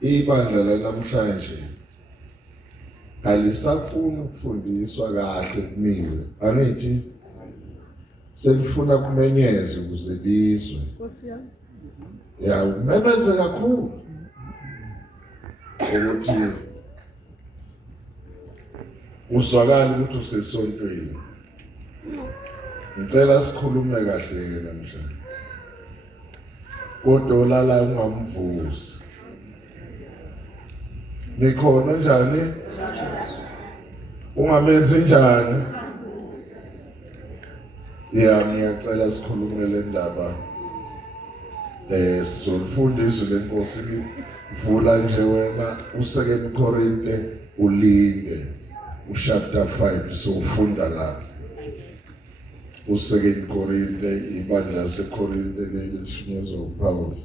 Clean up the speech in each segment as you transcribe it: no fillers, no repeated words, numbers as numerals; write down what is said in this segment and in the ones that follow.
ibandla lanamhlanje alisafuna ukufundiswa kahle kumiwe, angithi selifuna kumenyezwe ukuze lizwe. Ya umemeze kakhulu ukuthi uzwakala ukuthi usesontweni. Ngicela sikhulume kahle namhlanje. Kodwa lala ungamvusi. Nikhona njani? Ungamenzi njani? Ya ngiyacela sikhulume le ndaba. Sizolifunda izwi lenkosi vula nje wena u2 Korinte ulinde chapter 5 sofunda la. U2 Korinte ibandla laseKorinte leshunyezwa uPaul.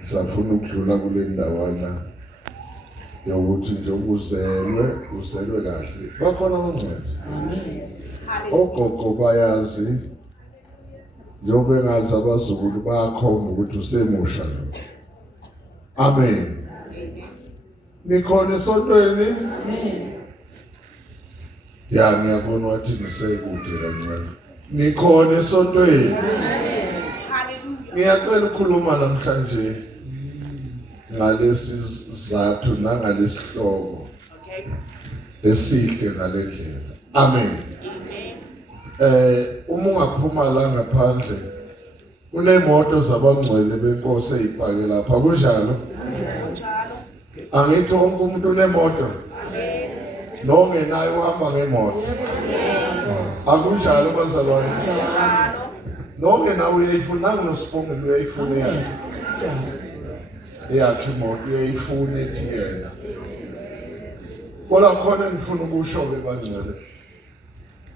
Safuna ukudlula kule ndawana yokuthi nje uzelwe kahle. Bakhona abangcwele. Amen. Ogogo bayazi njengoba ngazi abazukulu bayakhomba ukuthi usemusha. Amen. Nikhona esontweni? Amen. Ya ngiyabona wathi nisekude kancane. Nikhona esontweni? Amen. Ngiyacela ukukhuluma namhlanje ngalesi sizathu nangalesihloko. Esihle ngalendlela. Amen. Uma ungaphuma la ngaphandle unemoto zabangcwele benkosi ezibhake lapha kunjalo? Angithi wonke umuntu unemoto? Nongenayo uhamba ngemoto. Akunjalo bazalwane? Nongenayo uyayifuna nginosibongo uyayifuna yakhe. Yakhe imoto uyayifuna ethi yena. Kodwa khona ngifuna ukusho bebangcwele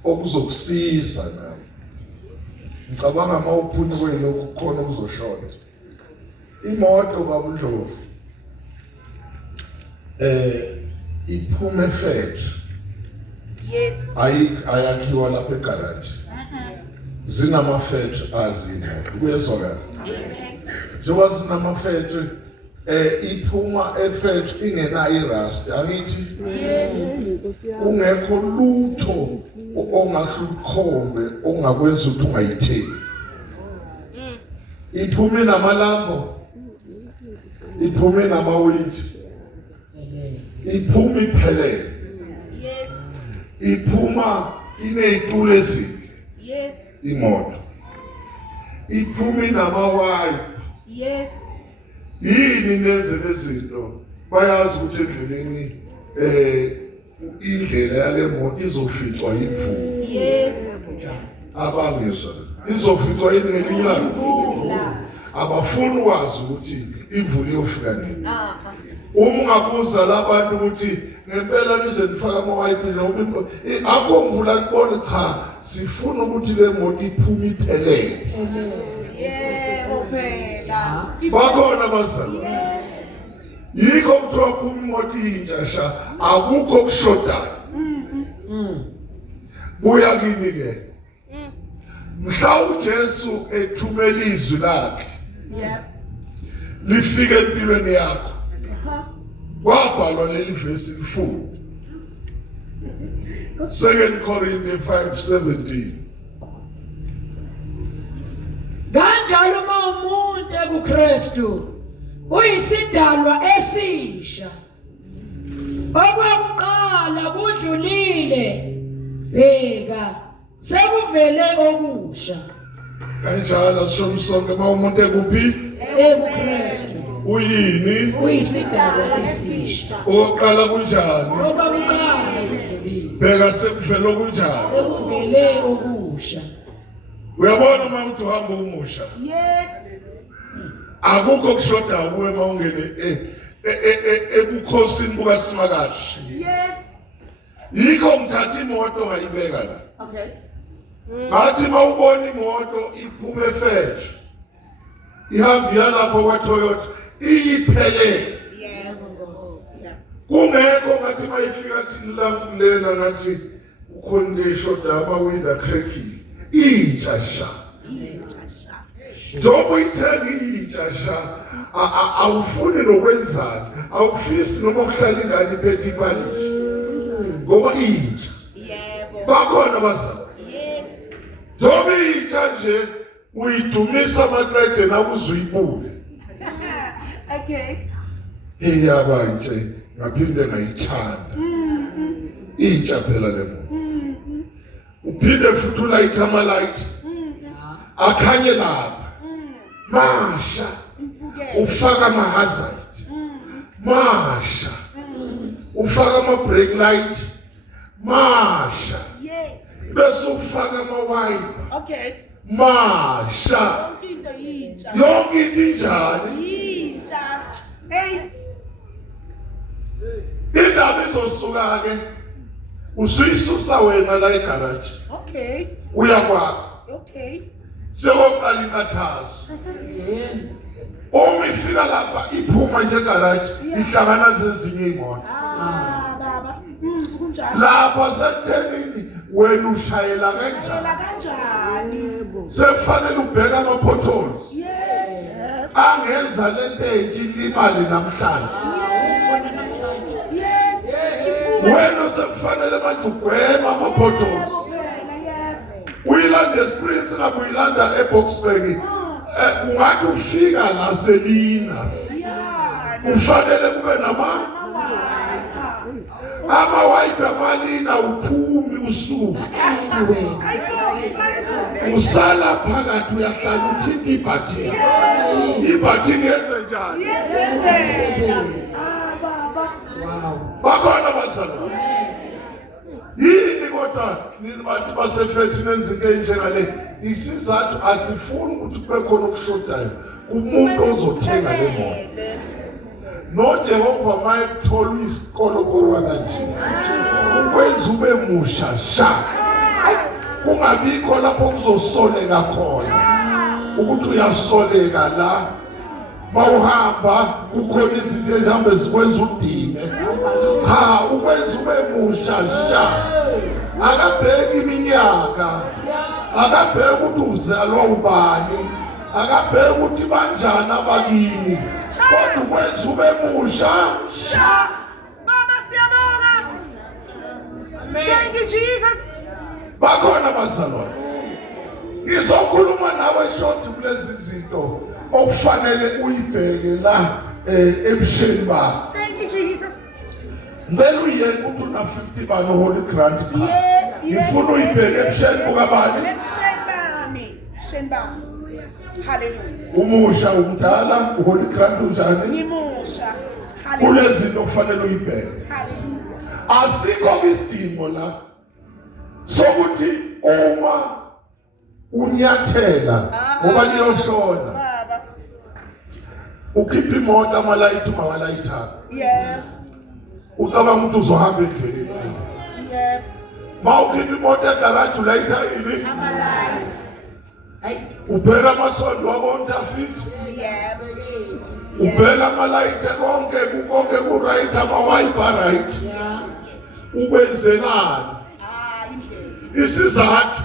okuzokusiza nawe. Ngicabanga mawuphuma kwelokhu khona okuzoshona. Imoto kabuNdlovu iphuma efethu. Yes. Ayakhiwa lapha egarage. Zinamafethu azimoto. Kuyezwakala. Njengoba zinamafethu iphuma efethu ingenayo irust. Angithi? Yes. Ungekho lutho ongahlukhombe ongakwenza ukuthi ungayitheli. Iphume namalambo. Iphume namawindi. Iphume iphelele. Yes. Iphuma inezitulo ezinde. Yes. Imoto. Iphume namawayi. Yes. Yini nenze lezinto bayazi ukuthi endleleni indlela yale moto izoficwa yimvula. Yes. Abangizwa izoficwa yini ilanga? Abafuni ukwazi ukuthi imvula iyofika nini. Uma ungabuza labantu ukuthi ngempela nize nifaka amawayipi noma akho mvula nibone cha sifuna ukuthi le moto iphume iphelele. Yebo phela. Bakhona bazalwane. Yikho kuthiwa phuma imoto intsha akukho kushodayo. Buya kimi ke. Mhla uJesu ethumela izwi lakhe. Yep. Lifike empilweni yakho. Wabhalwa leli verse lifunde. 2 Korinte 5:17. Kanjalo uma umuntu ekuKristu uyisidalwa esisha. Okwakuqala kudlulile. Bheka sekuvele okusha. Kanjalo somsonke uma umuntu ekuphi ekuKristu uyini uyisidalwa esisha. oqala kunjani Okwakuqala kudlulile. bheka sekuvele kunjani Sekuvele okusha. uyabona uma uthi uhamba umusha Yes. akukho kushoda kuwe uma ungene ebukhosini bukaSimakazi. Yes. Yikho ngithatha imoto ngayibeka la. Okay. Ngathi mawubona imoto iphuma efethu ihamba yalapho kwaToyota iyiphelele. Yebo. Kungekho ngathi mayifika thini la kulena ngathi ukhona le shoda amawinda crackile intsha sha. Njengoba uyithenga intsha sha awufuni nokwenzana, awufisi noma ukuhlala ingane iphethe ipalishi ngoba intsha. Yebo. Bakhona abazali Yes. njengoba intsha nje uyidumisa amaqede nakuze uyibuke. Okay. Iyaba nje ngaphinde ngayithanda intsha phela le muntu. Uphinde futhi ulayitha amalayithi akhanye lapha masha, ufaka ama-hazard masha, ufaka ama-brake light masha, Yes. bese ufaka ama-wiper Okay. masha. Yonke into yintsha. Yonke into injani? Yintsha. Hey. Indaba izosuka-ke usuyisusa wena la egaraji Okay. uya kwakho Okay. sekoqala inkathazo. Uma ifika lapha iphuma nje egaraji ihlangana zezinye iy'moto Baba. Kunjani? lapha sekuthenini wena ushayela kanjani, Phela kanjani? sekufanele ubheke ama-potholes Yes. angenza lento entsha ilimali namhlanje. Yes. Wena sekufanele manje ugwema ama-potholes. Uyilanda eSprings ngabe uyilanda eBoksburg, ungathi ufika la selina kufanele kube ama-wiper amalina uphumi usuku usala phakathi uyahlala uthinta ibhathini. Ibhathini yenze njani? Bakhona abazali yini kodwa nini bantu basefethi nenzinto ey'njengale? Isizathu asifuni ukuthi kube khona okushodayo kumuntu ozothenga le moto. NoJehova mayekuthola isikolokorwana nje ukwenza ube musha sha, kungabikho lapho kuzosoleka khona ukuthi uyasoleka la. Mawuhamba kukhona izinto ezihambe zikwenza udime. Cha, ukwenza ube musha sha. Akabheki iminyaka, akabheki ukuthi uzalwa ubani, akabheki ukuthi banjani abakini, kodwa ukwenza ube musha Sha. Mama siyabonga. Thank you Jesus. bakhona abazalwane. Ngizokhuluma nawe short kulezi zinto okufanele uyibheke la ebusheni bakho. Thank you Jesus. Ngicela uyeke ukuthi una 50 bani Holy Grant card. Yes. Ngifuna uyibheke ebusheni bukabani. Shenbami. Hallelujah. Umusha umdala Holy Grant unjani? Ngimusha. Hallelujah. Kulezi zinto kufanele uyibheke. Hallelujah. Asikho isidingo la sokuthi uma unyathela ngoba liyoshona Baba. ukhipha imoto amalayithi ungawalayithanga. Yeah. Ucabanga ukuthi uzohamba endleleni. Yeah. Mawukhipha imoto egaraji ulayitha ini? Amalights. Ubheka amasondo abontafiti, Yeah. ubheka amalayithi konke kukonke ku-right, ama-wiper right. Ukwenzelani? Isizathu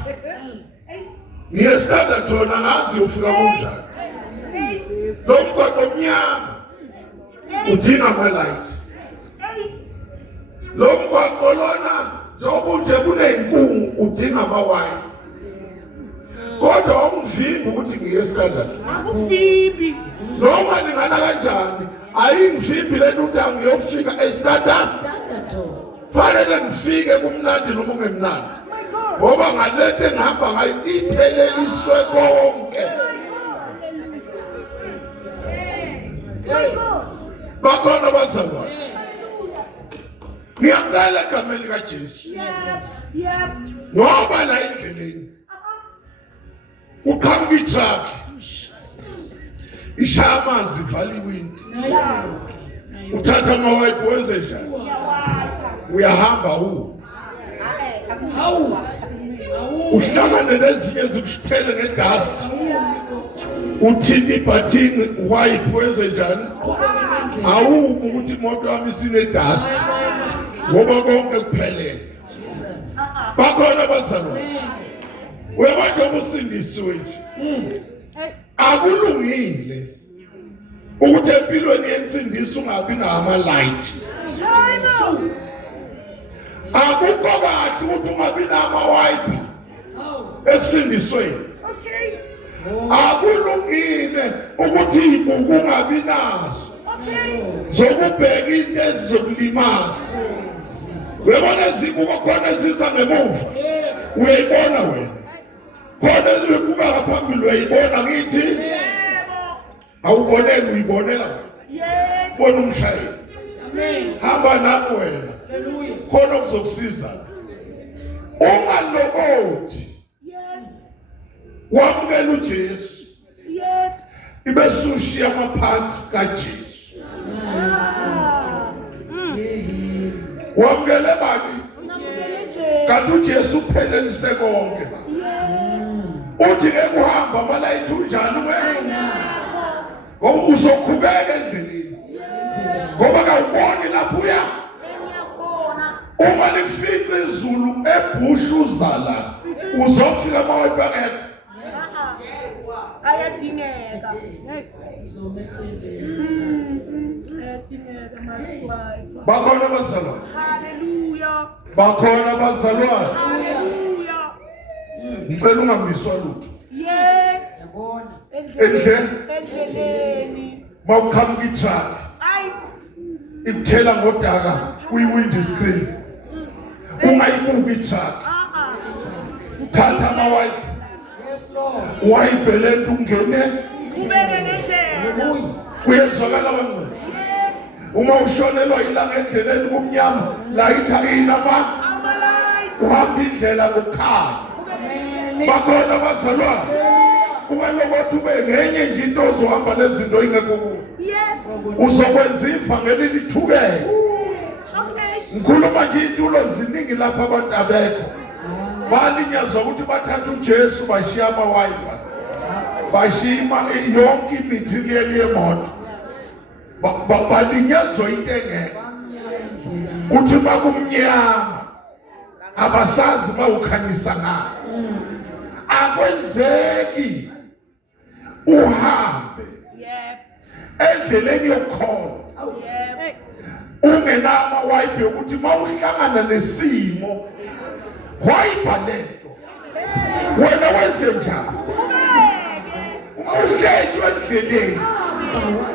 ngiyesitanda thona ngazi ufika kunjani. Lo mgwaqo omnyama udinga amalayithi. Lo mgwaqo lona njengoba nje kuney'nkungu udinga amawaya. Kodwa ungivimbi ukuthi ngiye standard. Akuvimbi. Noma ningana kanjani ayingivimbi lento ukuthi angiyofika estandard. Fanele ngifike kumnandi noma ungemnandi. Ngoba ngalento engihamba ngayo ipheleliswe konke. Bakhona abazalwane. Ngiyacela egameni kaJesu. Yep. Ngoba la endleleni uqhamuka itruck ishaya amanzi ivala iwindi, uthatha amawayipi wenze njani? Uyahamba uhlangane nezinye zikushithele ngedust, uthini ibhathini uwayipi wenze njani? Awumi ukuthi imoto yami isinedust ngoba konke kuphelele. Bakhona abazalwane uyabantu obusindisiwe nje akulungile ukuthi empilweni yensindiso ungabi nama light. Akukho kahle ukuthi ungabi nama wipe ekusindisweni. Okay. Akulungile ukuthi ibuku ungabi nazo Okay. zokubheka into ezizokulimaza. Webona izibuko khona eziza ngemuva uyayibona wena, khona ezikuba ngaphambili uyayibona ngithi Yebo. awuboneki uyibonela Yes. bona umshayeli. Amen. Hamba nami wena Hallelujah. khona kuzokusiza. Ungalokothi Yes. wamukela uJesu Yes. ibe sushiya amaphansi kaJesu. Ah. Wamukele bani Unamkelele. kanti uJesu uphelelise konke ba. Yes. Uthi ke kuhamba amalayithi unjani wena? Yebo. Ngoba uzoqhubeka endleleni. Ngoba kawuboni lapho uya. Ngiyabona. Uma lifika izulu ebushu uzala uzofika amawipe ngeke. Ayadingeka. Bakhona abazalwane. Hallelujah. Bakhona abazalwane. Hallelujah. Ngicela ungamiswa lutho. Yes. Endleleni. Mawukhamba itruck Ay. ikuthela ngodaka uyi-windscreen. Ungayibuki itruck. Thatha amawipe. Yes, Lord. Wipe lento ungene Kubeke nendlela. kuyezwakala abangcwele. Yes. Uma ushonelwa ilanga endleleni kumnyama layitha inama Amalight. uhamba indlela kukhanya. Amen. Bakhona abazalwane. Ukalokothi ube ngenye nje into ozohamba lezinto ingekho kuwe. Yes. Uzokwenza ivangeli lithukeke. Okay. Ngikhuluma nje itulo ziningi lapha abantu abekho. Balinyazwa ukuthi bathatha uJesu bashiya amawipe. Bashima yonke imaterial yemoto. Balinyazwa into engeke. Uthi bakumnyama abasazi bawukhanyisa ngalo. Akwenzeki uhambe Yep. endleleni yokukholwa Yep. ungenama amawipe ukuthi mawuhlangana nesimo wayipa lento wena wenze njani. Uhlejwe endleleni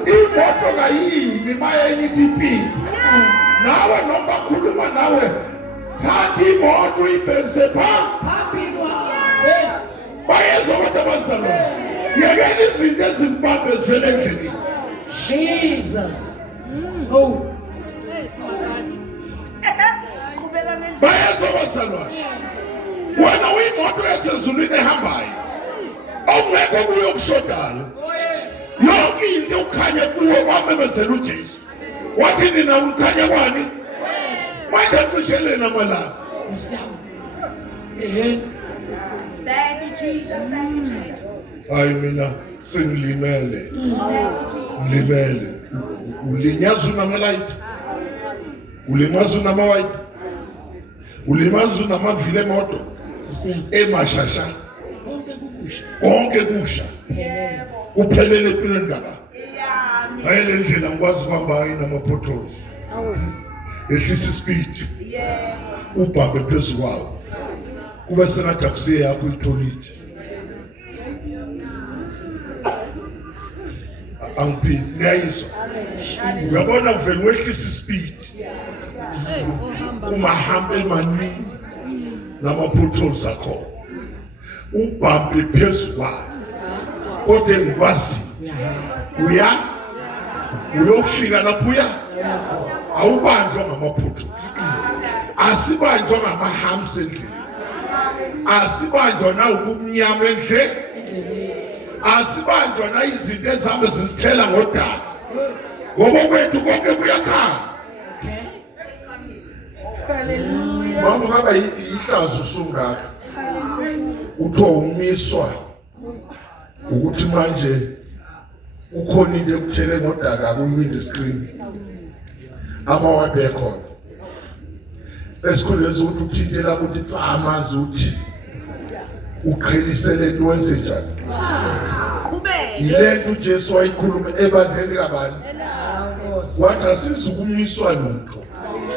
imoto kayimi mayenye itipini nawe noma khuluma nawe thatha imoto uyibhekise bayezwa ukuthi abazalwane yekeni izinto ezikubambezele endleleni. Jesus. Oh. Bayezwa abazalwane wena uyimoto esezulwini ehambayo okungekho kuyo okushodayo. Yonke into ukhanya kuwo kwamemezela uJesu. Wathi nina ukhanya kwani? Manje acisheleni amalanga. Thank you, Jesus. Thank you, Jesus. Hayi mina sengilimele. Thank you, Jesus. Ulimele. Ulinyazwa namalayithi. Ulimazwa namawipe. Ulimazwa namavile emoto. Emashasha. Konke kusha. Yebo. Kuphelele empilweni ngaba. Yami. Ngale ndlela ngikwazi ukuhamba ngayo nama-potholes. Ehlisa ispeed. Yebo. Ubhambe phezulu kwawo. Kube sengathi akusiye yakho itolite. Angiphindi ngiyayizwa. Uyabona vele wehlisa ispeed. Ungahamba emaningi nama-potholes akho. Ubhambe phezulu kwawo. Kodwa ngikwazi uyofika lapho uya awubanjwa ngamaphutho. Asibanjwa ngama-humps endleleni. Asibanjwa na ubumnyama endleleni. Asibanjwa na izinto ezihambe zisithela ngodaka. Ngoba kwethu konke kuyakhanya. Hallelujah. Mama ngaba ihlazo usungaka. Uthiwa umiswa ukuthi manje ukhona into ekuthele ngodaka ku-windscreen. Amawipe ekhona. Esikhulisa ukuthi uthintela ukuthi amazi uthi uqhelisele into wenze njani. Yilento uJesu wayikhuluma ebandleni kabani. Wathi asizukumiswa lutho.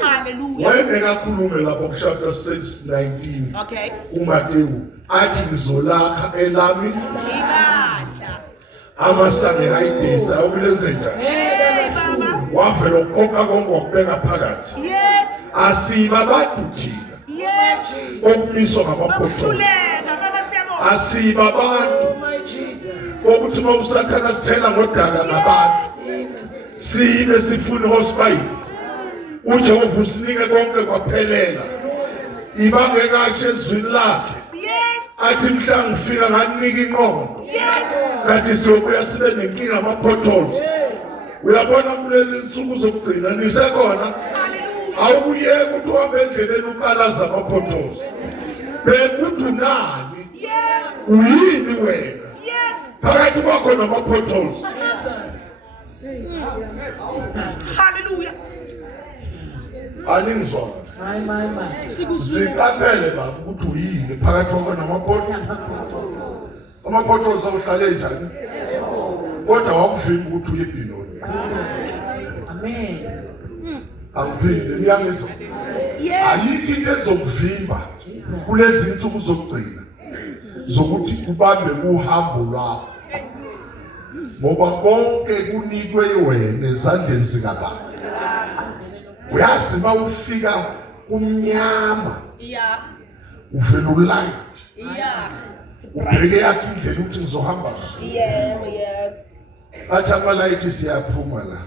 Hallelujah. Wayengekakhulume lapho kuchapter 6:19. Okay. uMateyu athi ngizolakha elami Ibandla. amasango ehayidisa ukulenze njani. Hey, Baba. Wavela uqoqa konke wakubeka phakathi. Yes. Asiba abantu thina Yes. okumiswa ngamaphotho. Bakuhluleka, Baba siyabonga. Asiba abantu My Jesus. ukuthi uma usathana sithela ngodaka ngabantu sibe sifuna hospital uJehova usinike konke kwaphelela ibange kahle ezwini lakhe Yes. athi mhla ngifika nganika inqondo Yes. kathi siyobuya sibe nenkinga ama-potholes. Uyabona kuleli nsuku zokugcina nisekhona Hallelujah. awukuyeki ukuthi uhambe endleleni uqalaza ama-potholes. Bekuthi unani Yes. uyini wena Yes. phakathi kwakho nama-potholes. Jesus. Hallelujah. Aningizwanga My. ziqaphele baba ukuthi uyini phakathi kwakho nama-potholes. Ama-potholes awuhlale njani kodwa wakuvimba ukuthi uye ebhinoni. Amen. Angiphinde niyangizwa. Yes. Ayikho into ezokuvimba kulezi insuku zokugcina zokuthi ubambe uhambo lwakho ngoba konke kunikwe wena ezandleni zikaBaba. Uyazi uma ufika kumnyama Yeah. uvela ulight Yeah. ubheke yakho indlela ukuthi ngizohamba Yeah. Yeah. athi amalayithi siyaphuma la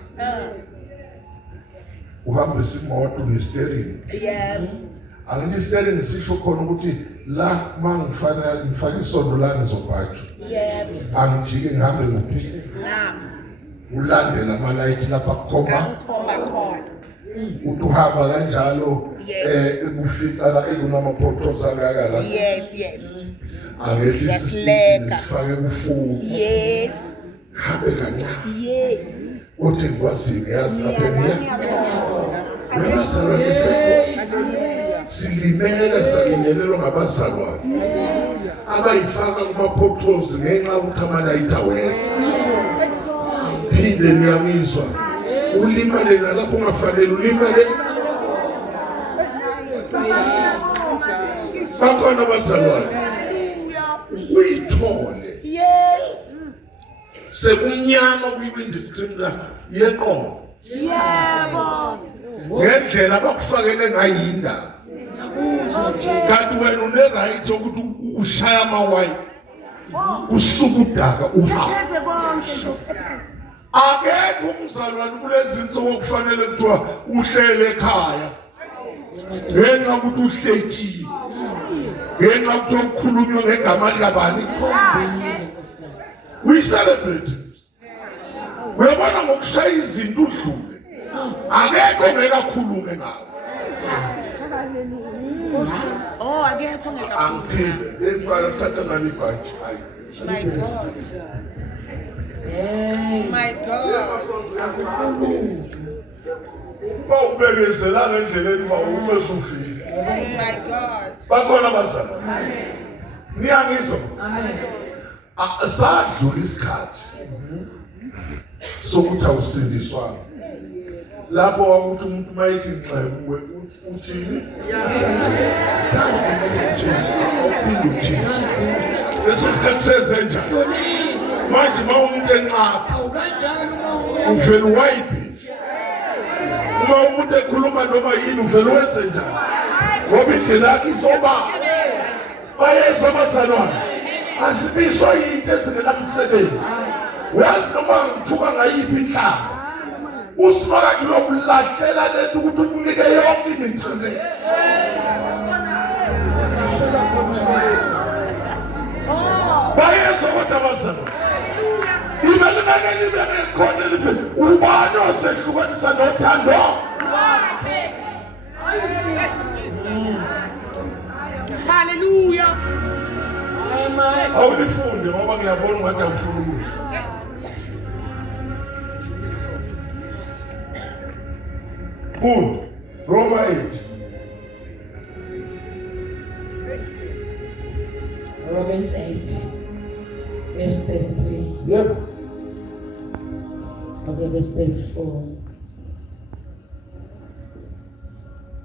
uhambisa imoto nesteering. Yeah. Angithi steering sisho khona ukuthi la mangifanele ngifake isondo la ngizobhajwa Yeah. angijike ngihambe nguphi Now. ulandela amalayithi lapha kukhomba Angikhomba khona. uthi uhamba kanjalo Yes. ekufica la ekunama-potholes angaka la Yes. Yes. angehlisa Yasileka. isipidi sifake kufuku Yes. hambe kancane Yes. kodwa engikwaziyo ngiyazi lapha engiya Ngiyabonga. webazalwane besekho silimele salinyelelwa ngabazalwane abayifaka kuma-potholes ngenxa yokuthi amalayithi awekho. Phinde niyamizwa ulimale nalapho ungafanele ulimale. Bakhona abazalwane uyithole Yes. sekumnyama kwi-windscreen lakho yeqondo Yebo. ngendlela abakufakele ngayindaba kanti wena une-right yokuthi ushaya amawayi kusuka udaka uhamba. Yenze konke. Akekho umzalwane kulezi nsuku okufanele kuthiwa uhlele ekhaya ngenxa ukuthi uhletshiwe ngenxa ukuthi ukukhulunywa ngegama likabani uyi-celebrate. Uyabona ngokushaya izinto udlule akekho ongekakhulume ngawo. Oh, akekho ngeke. Angiphinde engibala thatha nani ibhanji hayi My God. My God. uba ubekezela ngendleleni uba ube sufile. My God. Bakhona abazalwane niyangizwa sadlula isikhathi sokuthi awusindiswanga lapho wakuthi umuntu mayithi ngxekuwe uthini uphinde uthini leso sikhathi senze njani manje uma umuntu enxapha uvela uwayibhisha uma umuntu ekhuluma noma yini uvela uwenze njani ngoba indlela yakhe isobala. Bayezwa abazalwane asibiswa yinto ezingenamsebenzi. Uyazi noma ngithuka ngayiphi inhlamba usimakathi uyokulahlela lento ukuthi ukunike yonke imithini. Bayezwa kodwa abazalwane ibelingeke libe ngekhona life ubani osehlukanisa nothando. Hallelujah. Awulifunde ngoba ngiyabona ungathi awufuni ukuzwa. Good. Roma 8. Romans 8, verse 33. Yebo. Okay, verse 34.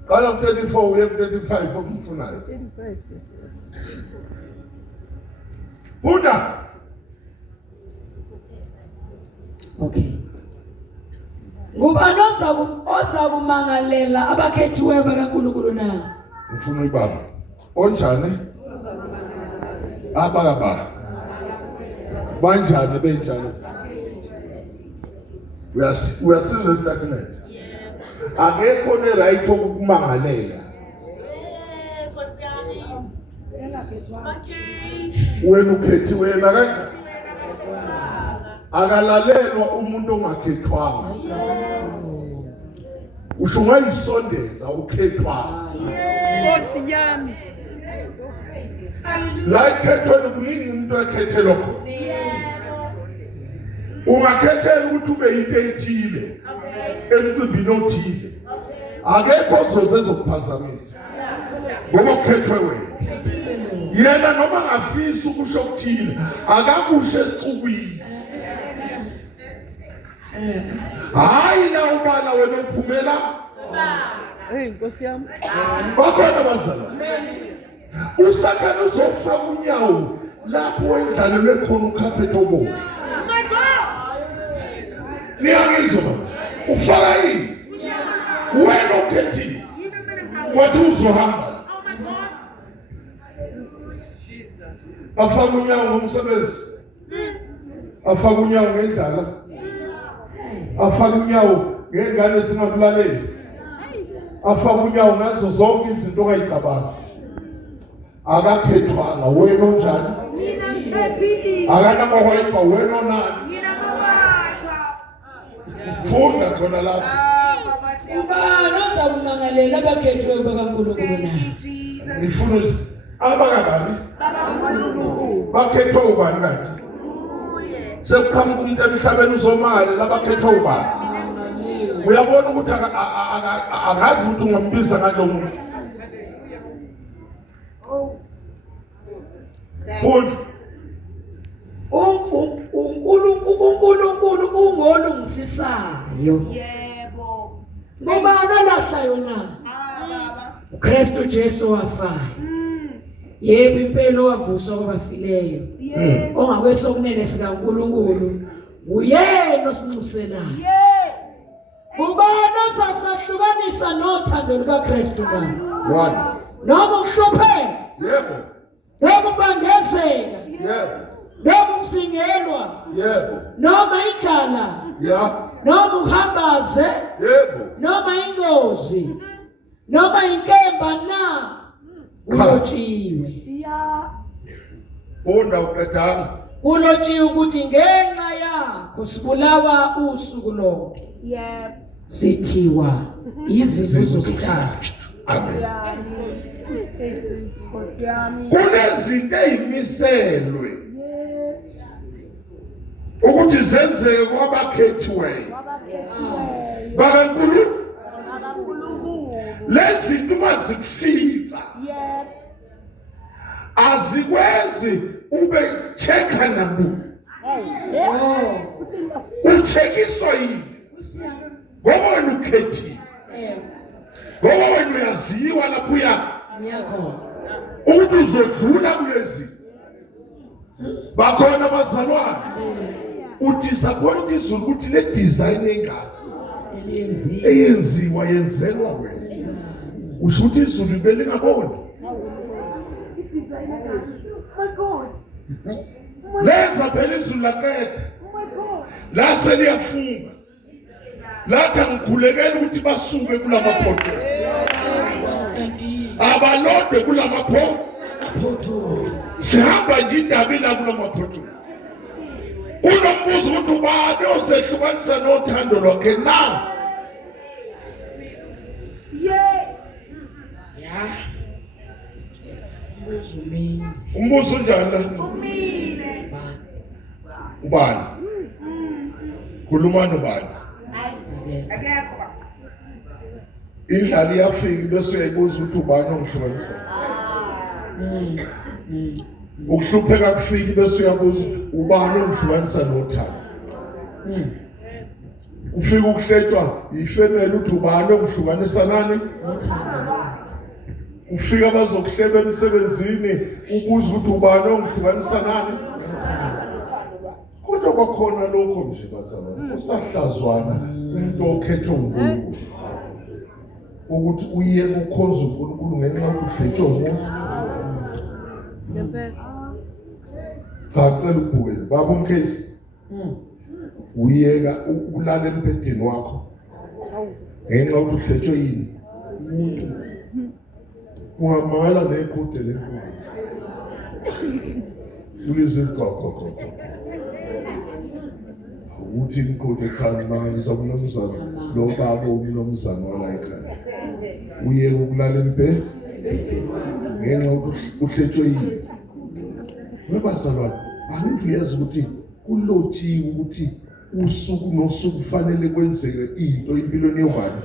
Qala ku-34 uye ku-35 okufunayo. Funda. Okay. Ngubani ozakumangalela abakhethiweyo bakaNkulunkulu na? Ngifuna uyibaba. Onjani? Abakaba. Banjani benjani? We are still stagnant. Akekho ne-right ukukumangalela. Wena ukhethiwe na kanjani? Akalalelwa umuntu ongakhethwanga. Usho ungayisondeza ukhethwanga. Nkosi yami. La ikhethweni kuningi umuntu akhethelwa khona. Ungakhethela ukuthi ube yinto ethile emcimbini othile. Akekho ozoze ezokuphazamisa. Ngoba ukhethwe wena. Yena noma ngafisa ukusho okuthile akakusho esixukwini. Hayi na ubala wena uphumela. Hey Nkosi yami. Bakhona bazalwane. Usakhana uzofaka unyawo lapho wendlalelwe khona ukhaphetho obomvu. Niyangizwa ufaka yini? Wena ukhethiwe. Wathi uzohamba. Afaka unyawo ngomsebenzi. Afaka unyawo ngendlala. Afaka unyawo ngengane singakulaleli. Afaka unyawo ngazo zonke izinto ongayicabanga. Akakhethwanga wena onjani? Mina ngikhethiwe. Akanamahweba wena onani? Mina mawakwa. Funda khona lapho. Ubani ozakumangalela abakhethiweyo bakaNkulunkulu na? Ngifuna ukuthi abakabani bakhethwe ubani kanti? Sekuqhamuka umuntu emhlabeni uzomali labakhethwe ubani? Uyabona ukuthi angazi ukuthi ungambiza ngalo muntu. Funda. uNkulunkulu ungolungisisayo. Yebo. Ngubani olahlayo na? Baba. uKristu Jesu wafayo. Yebo impela wavuswa kwabafileyo. Yes. Ongakwesokunene sikaNkulunkulu uyena osinxuselayo. Yes. Ngubani ozasahlukanisa nothando lukaKristu na? One. Noma uhlupheka, Yebo. noma ubangezeka, Yebo. noma usingelwa, Yebo. noma indlala, Ya. noma uhambaze, Yebo. noma ingozi, noma inkemba na ulotshiwe. Ya. Funda uqedanga. Kulotshiwe ukuthi ngenxa yakho sibulawa usuku lonke. Yebo. Sithiwa izizwe zokuhlatshwa. Amen. Nkosi yami. Kunezinto ezimiselwe Yes. ukuthi zenzeke kwabakhethiweyo Wabakhethiweyo. bakaNkulunkulu. BakaNkulunkulu. Lezi zinto mazifica Yebo. azikwenzi ube checka nabu. Oh, Uchekiswa yini? Ngoba wena ukhethiwe. Ngoba wena uyaziwa lapho uya ngiyakhona. ukuthi uzodlula kulezi. Bakhona bazalwane. Uthi support izulu ukuthi le design engaka eyenziwa yenzelwa wena. Usho ukuthi izulu libele ngaboni. My God. Lenza phela izulu laqeda. My God. La seliyafunga. Lathi angikhulekela ukuthi basuke kulamaphoto. Abalodwe kulamaphoto. Sihamba nje indaba ila kulamaphoto. Unombuzo ukuthi ubani osehlukanisa nothando lwakhe na? Yes. Umbuzo unjani la? Umile. Ubani? Khuluma nobani? Akekho. Indlala iyafika bese uyayibuza ukuthi ubani ongihlukanisa. ukuhlupheka kufiki bese uyabuza ubani ongihlukanisa nothando. Ufika ukuhletshwa ifemeli uthi ubani ongihlukanisa nani? Ufika bazokuhleba emsebenzini ubuza ukuthi ubani ongihlukanisa nani? Kodwa kwakhona lokho nje bazalwane, usahlazwana umuntu okhethe uNkulunkulu ukuthi uye ukukhonza uNkulunkulu ngenxa yokuthi uhletshwe umuntu. Cha, cela ukubukela baba uMkhesi. Uyeka ukulala embhedeni wakho ngenxa yokuthi uhletshwe yini? Ungamala neqhude lenkulu. Ulizwe gogo. Uthi inqhude cha mangisa umnomzana lo baba umnomzana wala ekhaya. Uyeka ukulala embhedeni ngenxa yokuthi uhletshwe yini? Webazalwane, angithi uyazi ukuthi kulotshiwe ukuthi usuku nosuku kufanele kwenzeke into empilweni yobani.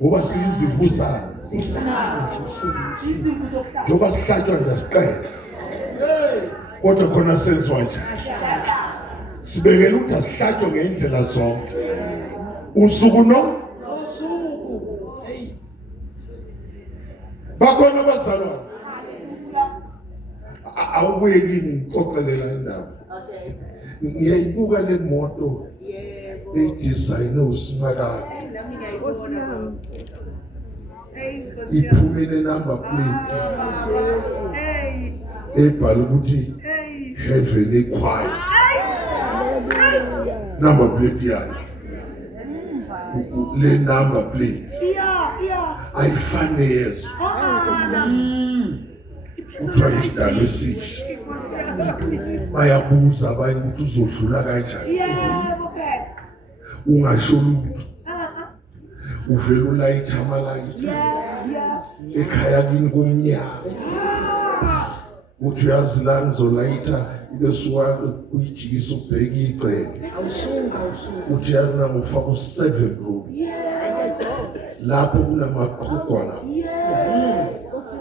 Ngoba siyizivuzana. Njoba sihlatshwa nje siqele. Kodwa khona senziwa nje. Sibekela ukuthi asihlatshwe ngendlela zonke. Usuku nosuku. Bakhona abazalwane. Awubuye kini ngixoxelela indaba. Ngiyayibuka le moto edesign uSimakade. Iphumile number plate. Ebhala ukuthi Heaven Echoir. Number plate yayo. Le number plate. Ayifane yezo. Uthiwa isisho. Bayabuza abanye ukuthi uzodlula kanjani. Ungasho lutho. Uvela ulayitha amalayitha. Ekhaya kini kumnyama. Uthi uyazi la ngizolayitha besuka uyijikisa ubheka igceke. Uthi yazi na ngifaka u7 room. Lapho kunamaqhugwana.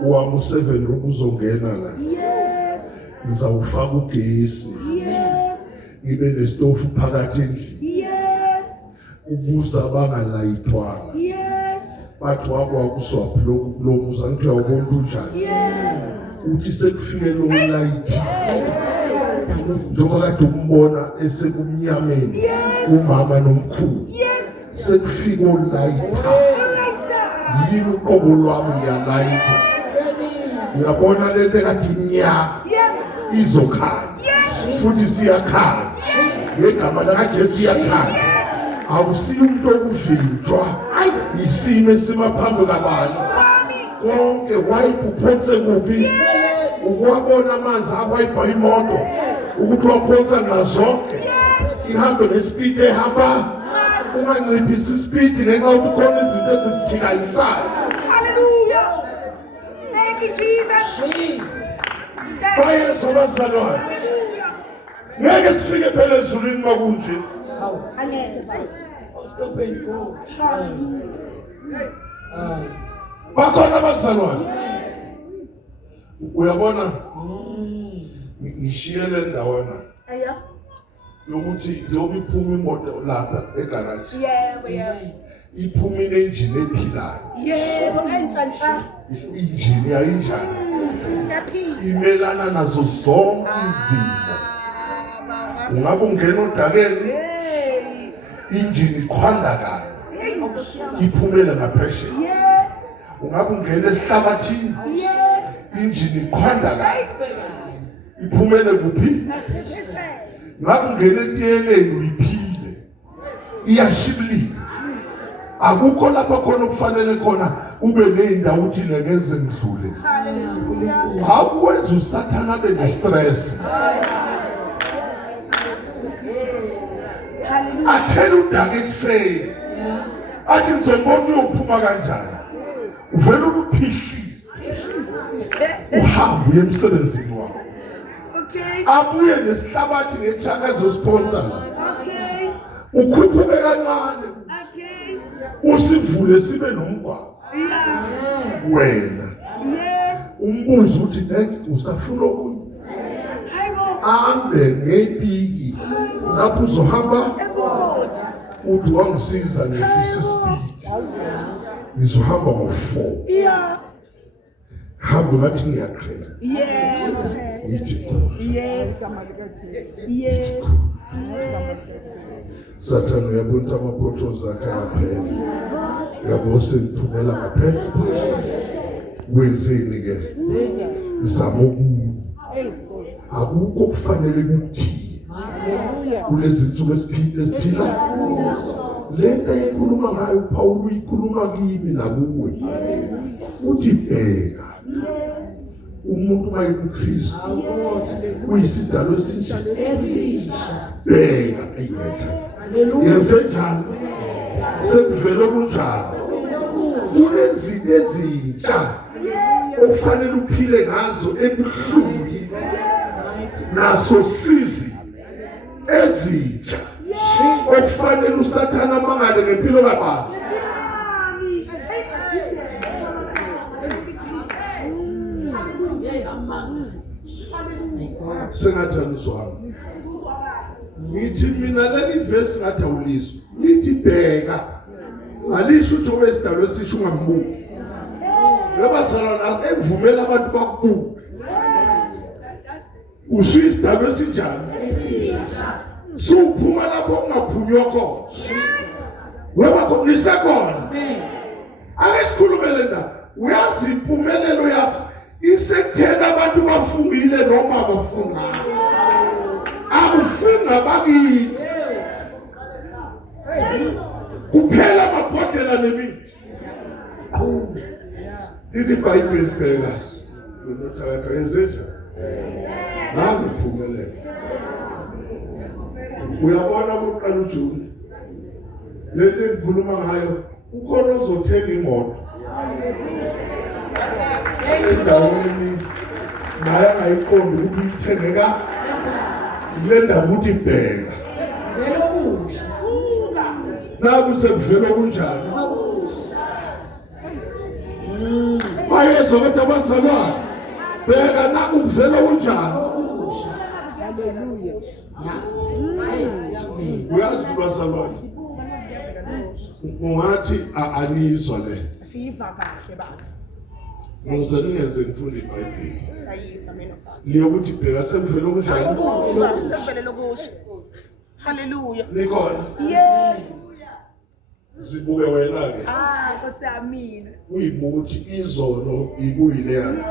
Wami u7 room uzongena la. Ngizawufaka ugesi. Ngibe nesitofu phakathi endlini. Ubuza abangalayithwanga. Bathi wakwakuswaphi lo muza ngithi uyabona unjani. Uthi sekufike lo light. Njengoba kade umbona esekumnyameni umama nomkhulu. Sekufike olayitha. Yini uqobo lwami yalayitha. Uyabona lento engathi nya izokhanya. Futhi siyakhanya. Ngegama likaJesu siyakhanya. Awusiyi umuntu okuvinjwa. Isimo esimaphambi kabantu. Konke wayipa uphonse kuphi? Ukuwabona amanzi awayipa imoto. Ukuthi waphonsa ngazonke. Ihambe nespeed ehamba. Unganciphisi ispeed ngenxa yokuthi khona izinto ezikuthikayisayo. Hallelujah. Thank you, Jesus. Bayezwa bazalwane. Ngeke sifike phela ezulwini makunje. Angeke baba. Stop and go. Bakhona abazalwane. Uyabona ngishiyele ndawana yokuthi yobe iphuma imoto lapha egarage. Yebo. Iphuma inenjini ephilayo. Yebo, enhlanhla. Injini yayinjani? Imelana nazo zonke izimo. Ungabe ungena odakeni injini ikhwanda kanye. Iphumela ngaphesheya. Yes. Ungabe ungena esihlabathini Yes. injini ikhwanda kanye. Iphumele kuphi? Ngabe ungena etiyeleni uyiphile. Iyashibilika. Akukho lapha khona kufanele khona ube neindawo uthi ngeze ngidlule. Hallelujah. Hakwenza uSathana abe nestress. Athela udaka ekuseni. Athi ngizobona uyophuma kanjani. Uvela ukuphishisa. Uhambe uye emsebenzini wakho. Okay. Abuye nesihlabathi ngechaka ezosponsor. Okay. Ukhuphuke kancane. Okay. Usivule sibe nomgwaqo. Yeah. Wena Yes. umbuzo uthi next usafuna ambe ngepiki lapho uzohamba uthi wangisiza ngesispeed ngizohamba ngo4 hambe ngathi ngiyaqhela ngithi Satan uyabona amaphotos akhe yaphela yabo sengiphumela ngaphela wenzeni ke zama akukho kufanele kuthi kulezi zinsuku esiphila lento ikhuluma ngayo uPaul uyikhuluma kimi nakuwe uthi bheka umuntu mayekuKristu uyisidalo esinje bheka ayetha yenzenjani sekuvela kunjalo kunezinto ezintsha okufanele uphile ngazo ebuhlungu naso sizi ezintsha okufanele uSathana mangale ngempilo kaBaba sengathani uzwami ngithi mina leli verse ngathi awulizwa lithi bheka alisho ukuthi owesidalo esisho ungambuki ngabazalwana ekuvumela abantu bakubuke usuyisidalo esinjani suphuma lapho ungaphunywa khona weba khona nisekhona ake sikhulumele ndaba uyazi impumelelo yakho isekuthena abantu bafungile noma abafunga abufunga bakini kuphela amabhodlela nemithi lithi iBhayibheli bheka unothakatha yenzenja nami phumelela uyabona ukuqala uJuni lento engikhuluma ngayo ukhona ozothenga imoto endaweni naye angayiqondi ukuthi uyithengeka le ndaba ukuthi bheka velo kusha naku sekuvela kunjani bayezwa ukuthi abazalwane bheka naku kuvela kunjani haleluya uyazi bazalwane ungathi anizwa le siyiva kahle baba Ngizeni ngenze ngifunda iBhayibheli sayiva mina baba liyokuthi bheka sekuvela kunjani sekuvele lokusho haleluya nikhona yes zibuke wena ke Nkosi yami uyibuthi izono ibuyile yakhe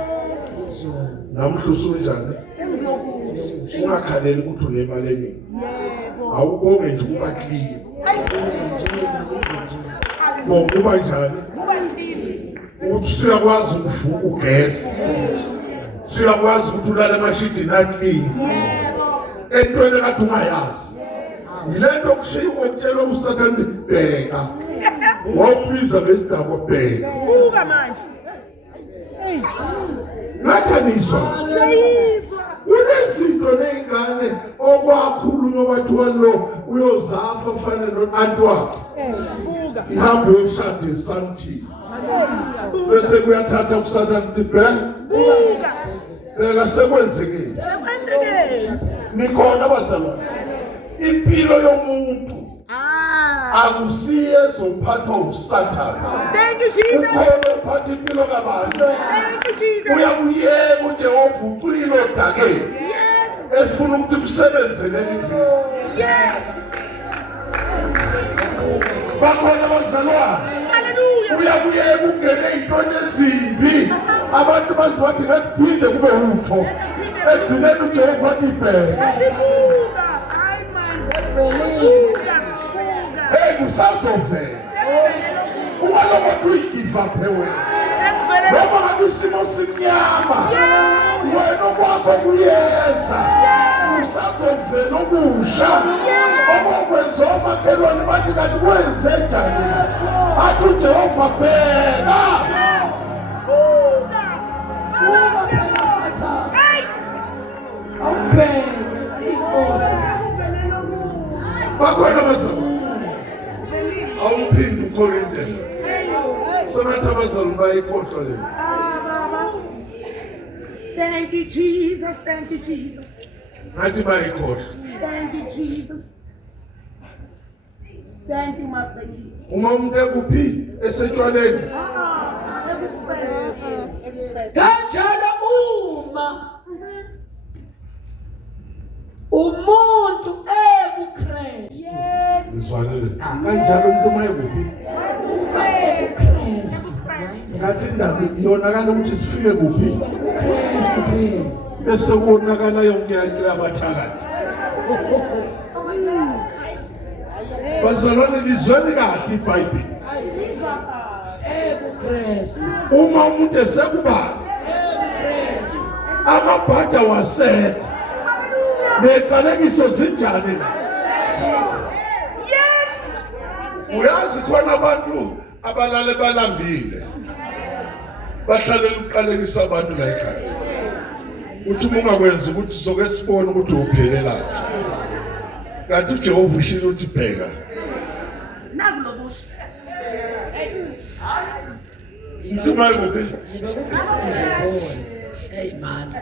namhla usunjani sengilokusho ungakhaleli ukuthi unemali eningi yebo awubonge nje ukuba clean haleluya bonke uba njani kuba ndini uthi uyakwazi ukuvuka ugesi uyakwazi ukuthi ulale emashidini aclean yebo entweni kade ungayazi yilento kushiwo ukutshela uSathane bheka wambiza ngesidabo bheka buka manje ngathaniswa sayizwa kunezinto nezingane okwakhulunywa bathiwa lo uyozafa fane noanti wakhe buka ihambe yoshada esanti bese kuyathatha uSathane bheka buka bheka sekwenzekile sekwenzekile nikhona abazalwane impilo yomuntu akusiye zophathwa uSathane thank you Jesus ukhona uphatha impilo kabantu thank you Jesus uyakuyeka uJehova ucwilo odakeni yes efuna ukuthi kusebenzele livisi yes bakhona abazalwane haleluya uyakuyeka ungene ey'ntweni ezimbi abantu bazi bathi ngekuphinde kube utho egcineni uJehova athi bheka buka hayi manje buka hey kusazovela ungalokothi uyigiva phe wena sekuvele noma ngabe isimo simnyama wena okwakho kuyeza usazovela okusha okokwenza omakhelwane bathi kanti kwenze njani athi uJehova bheka buka hey awubheke inkosi bakhona abazalwane awumphinde ukorintela sengathi abazalwane bayikhohlwa le Thank you, Jesus. Thank you, Jesus. ngathi bayikhohlwa. Thank you, Jesus. Thank you, Master Jesus. Uma umuntu ekuphi esetshwaleni Kanjalo uma umuntu ebuKristu. Yes. izwanele kanjalo umuntu uma ekuphi ebuKristu. ngathi indaba yonakala ukuthi sifike kuphi Kristu phela. bese kubonakala yonke into yabathakathi. Bazalwane lizweni kahle iBhayibheli. ebuKristu. Uma umuntu esekubala amabhada wasekho neqalekiso zinjani la? Uyazi khona abantu abalale balambile bahlalela ukuqalekisa abantu la ekhaya. Uthi uma ungakwenza ukuthi soke sibone ukuthi uphelelaphi. Kanti uJehova ushilo uthi bheka. Nakulobusha. Umuntu mayikuthi Hey man.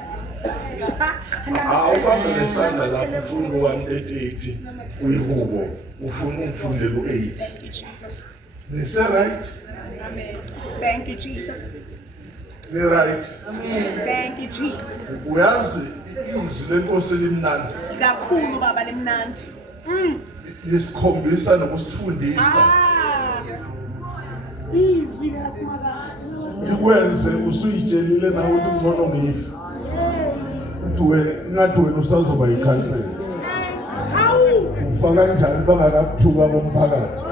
awubambe lesandla lapho ufuna u-188 uyihubo ufuna umfundele u-8. Thank you, Jesus. Nise right? Thank you, Jesus. Ni right? Thank you, Jesus. Uyazi izwi lenkosi elimnandi Kakhulu baba lemnandi. lisikhombisa nokusifundisa Izwi lasimaka. likwenze usuyitshelile nawe ukuthi ngcono ngife. Uthi wena ngathi wena usazoba yikhansela. Hawu. Ufa kanjani bangakakuthuka bomphakathi?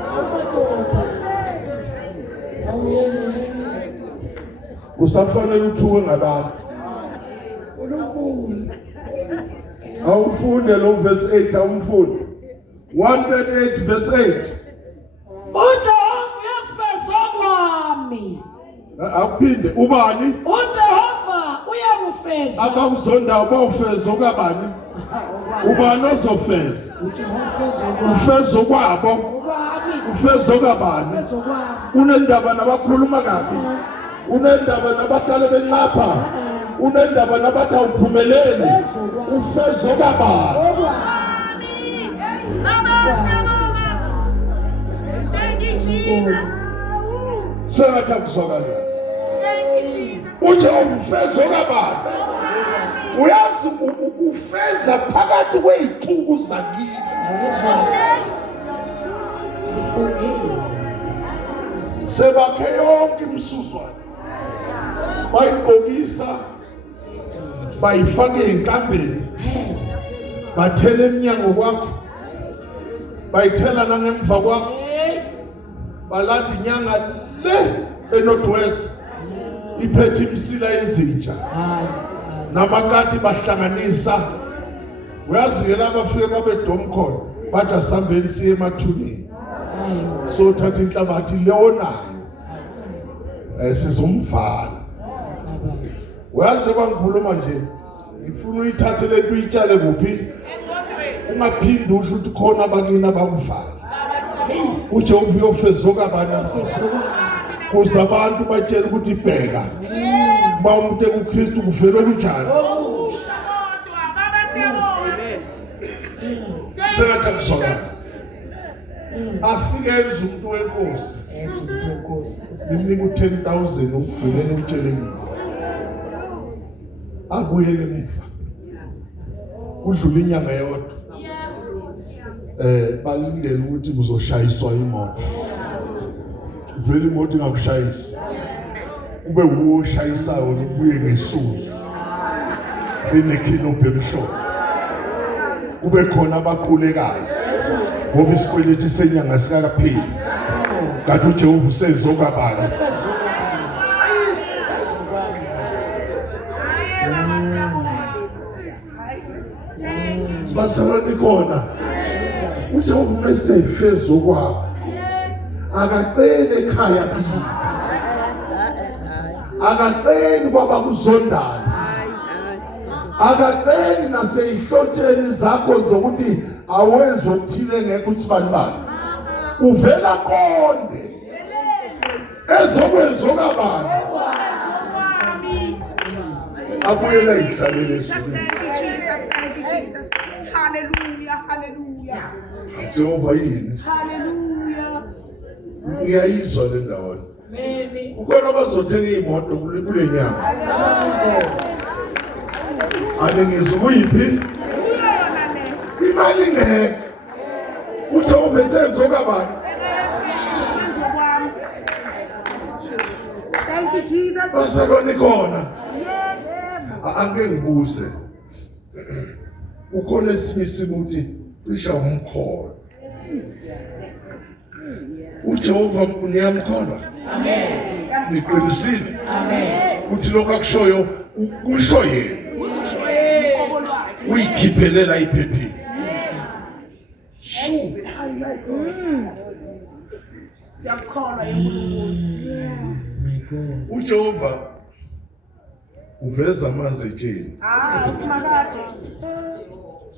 Usafanele uthuke ngabantu. Awufunde lo verse 8 awumfundi. 138 verse 8. uJehova uyakufeza kwami. Akuphinde ubani uJehova uyakufeza. abawuzondayo bawufeza okabani? Ubani ozofeza? uJehova ufeza kwami. Ufeza okwabo, Ukwami. ufeza okabani? Ufeza kwami. Unendaba nabakhuluma kabi, unendaba nabahlale benqapha, unendaba nabathi awuphumeleli, ufeza okabani? Thank you, Jesus. Sengathi akuzwakala. Thank you, Jesus. uJehova ufeza okabani? Uyazi ufeza phakathi kwey'cuku zakini. Sebakhe yonke imsuzwane bayigqokisa bayifake enkambeni bathela emnyango kwakho bayithela nangemva kwakho balanda inyanga le eNorthwest iphethe imsila yezinja namakati bahlanganisa. Uyazi-ke la bafike babedomkhona bathi asihambeni siye emathuneni sothatha inhlabathi leonayo sizomvala. Uyazi njengoba ngikhuluma nje ngifuna uyithathe lento uyitshale kuphi ungaphindi usho ukuthi khona abakini abakuvala. uJehova uyofeza okabani kuze abantu batshele ukuthi bheka ba umuntu ekuKristu kuvele kunjani. Sengathi akuzwakala. Afike enze umuntu wenkosi simnika u10,000 ukugcineni utshelekile abuyele emuva kudlula inyanga yodwa balindele ukuthi kuzoshayiswa imoto. Vele imoto ingakushayisi ube wuwo oshayisayo ubuye ngesuzu benekhinophi emhlophe kube khona abaqulekayo ngoba isikwelethi senyanga sikakapheli. Kanti uJehova useza okabani? Bazalwane kona uJehova mesefeza okwabo akacele ekhaya kimi akaceli kwabakuzondayo akaceli naseyihlotsheni zakho zokuthi awenze okuthile ngeke uthi bani bani uvela konde ezokwenza okabani abuyela ey'hlalele esizweni. Thank you, Jesus. Thank you, Jesus. Jehova yini Hallelujah. uyayizwa le ndawo Amen. ukhona abazothenga imoto kule nyanga anengizwe kuyiphi imali ngeke uJehova esenzo kabani Thank you, Jesus. basaloni khona Yes. ake ngibuze ukhona esimisimu uthi cisha umkholo uJehova niyamkholwa Amen. niqinisile Amen. uthi lokho akushoyo kusho yena uyikhiphelela iphepheni Siyakholwa uNkulunkulu. uJehova uveza amanzi etsheni Umakade.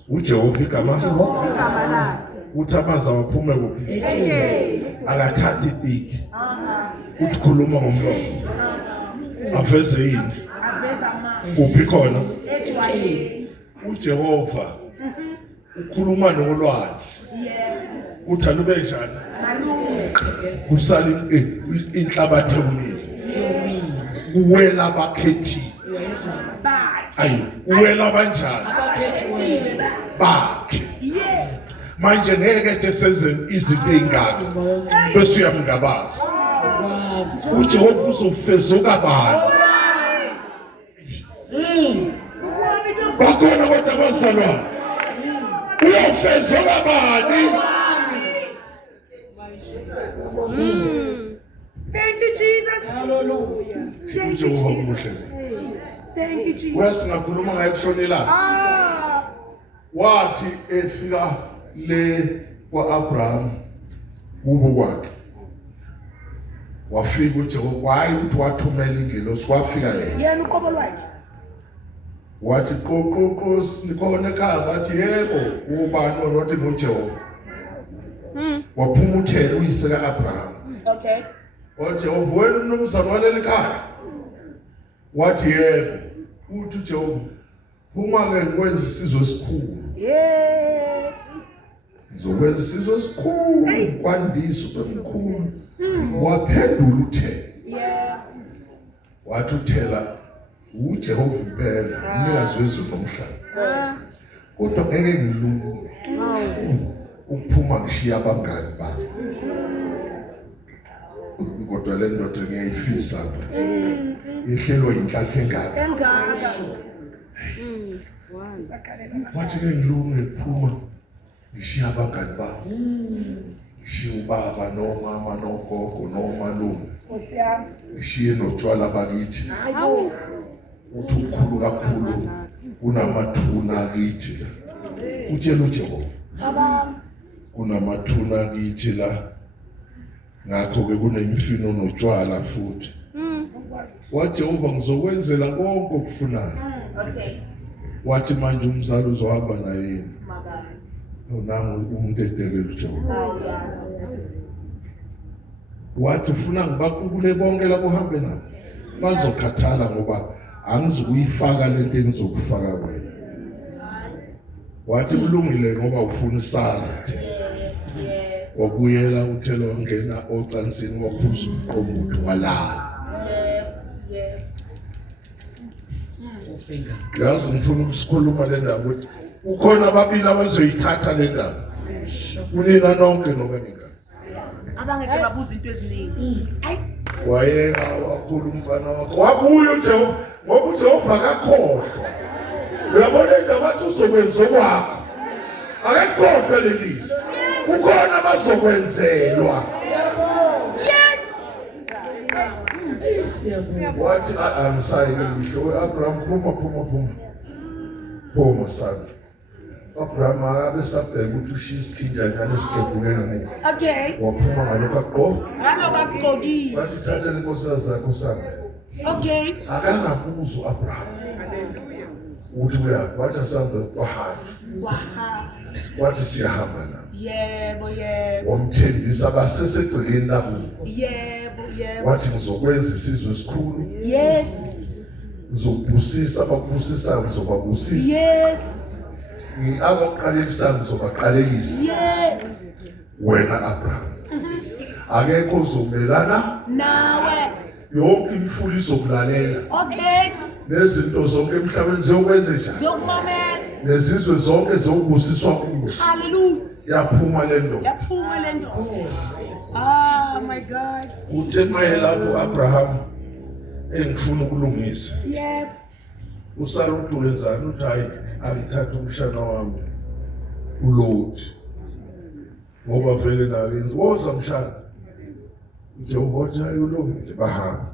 uJehova igama Igama lakhe. uthi amanzi awaphume kuphi Okay. akathathi ipiki uthi khuluma ngomlomo aveze yini Aveza amazwi. uphi khona Ejwayele. uJehova ukhuluma nolwandle Yeah. uthi alube njani Malungu. kusala inhlabathi yomile kuwela abakhethiwe Bye. ayi uwela banjani bakhe Yes. manje ngeke nje senze izinto ezingaka bese uyamngabaza uJehova uzofeza kabani bakhona kodwa abazalwane uyofeza kabani Thank you, Jesus. Hallelujah. Thank you, uJehova Jesus. muhle Thank you, Jesus. uyasingakhuluma ngayo kushonelana wathi efika le kwaAbraham kubo kwakhe wafika uJehova hayi ukuthi wathumela ingelosi wafika yena Yena uqobo lwakhe. wathi qoqoqo nikhona ekhaya bathi yebo ubani wathi noJehova waphumuthela uyise kaAbraham Okay. uJehova wena unomzana waleli ekhaya wathi yebo uthi uJehova phuma ke ngikwenza isizwe esikhulu Yeah. ngizokwenza isizwe esikhulu kwandisa ubemkhulu waphendula uthela Yeah. wathi uthela uJehova impela umnikazi wezulu nomhlaba kodwa ngeke ngilunge ukuphuma ngishiya abangani bami kodwa le ndoda ngiyayifisa ihlelwa inhlahla engaka Engaka. wathi ke ngilunge ukuphuma ngishiya abangani bami ngishiya ubaba nomama nogogo nomalume Nkosi yami. ngishiye notshwala bakithi Hayibo. uthi ukhulu kakhulu kunamathuna akithi utshela uJehova Baba. kunamathuna akithi la ngakho ke kunemfino notshwala futhi waJehova ngizokwenzela konke okufunayo Okay. wathi manje umzali uzohamba naye nangu umuntu edelela uJehova wathi ufuna ngibaqukule bonke la kuhambe nabo bazokhathala ngoba angizukuyifaka lento engizokufaka wena wathi kulungile ngoba ufuna isala nje wabuyela uthelo wangena ocansini waphuza umqombothi walala yazi ngifuna ukusikhuluma le ndaba ukuthi ukhona ababili abazoyithatha le ndaba unina nonke noba ningani Abangeke babuza into eziningi. Ayi. wayeka wakhulu umfana wakho wabuya uJehova ngoba uJehova akakhohlwa uyabona indaba athi uzokwenza okwakho akakhohlwa lelizwe kukhona abazokwenzelwa wathi angisayi ngisho Abraham phuma sana Abraham akabe sabheka ukuthi ushiya isikhinjanyana esigebhukene ngemuva Okay. waphuma ngalokho akugqoka Ngalokho akugqokile. wathi thatha lenkosi zakho sami Okay. akangabuza uAbraham ukuthi uyaphi wathi asambe kwahamba Waha. wathi siyahamba na Yebo, yebo. wamthembisa basesegcekeni labo Yebo, yebo. wathi ngizokwenza isizwe esikhulu Yes. ngizobusisa ababusisayo ngizobabusisa Yes. Abakuqalekisa ngizobaqalekisa. Yes. Wena Abraham. Akekho uzomelana Nawe. yonke imfuyo izokulalela. Okay. Nezinto zonke emhlabeni ziyokwenza njani? Zokumamela. Nezizwe zonke zokubusiswa kuwe. Hallelujah. Yaphuma le ndoda. Yaphuma le ndoda. Ah, my God. Uthe maye lapho Abraham engifuna ukulungisa. Yep. Usara uthi wenzani? Uthi hayi angithatha umshana wami uLot. Ngoba vele nakenzi woza mshana. Njengoba uthi hayi ulungile bahamba.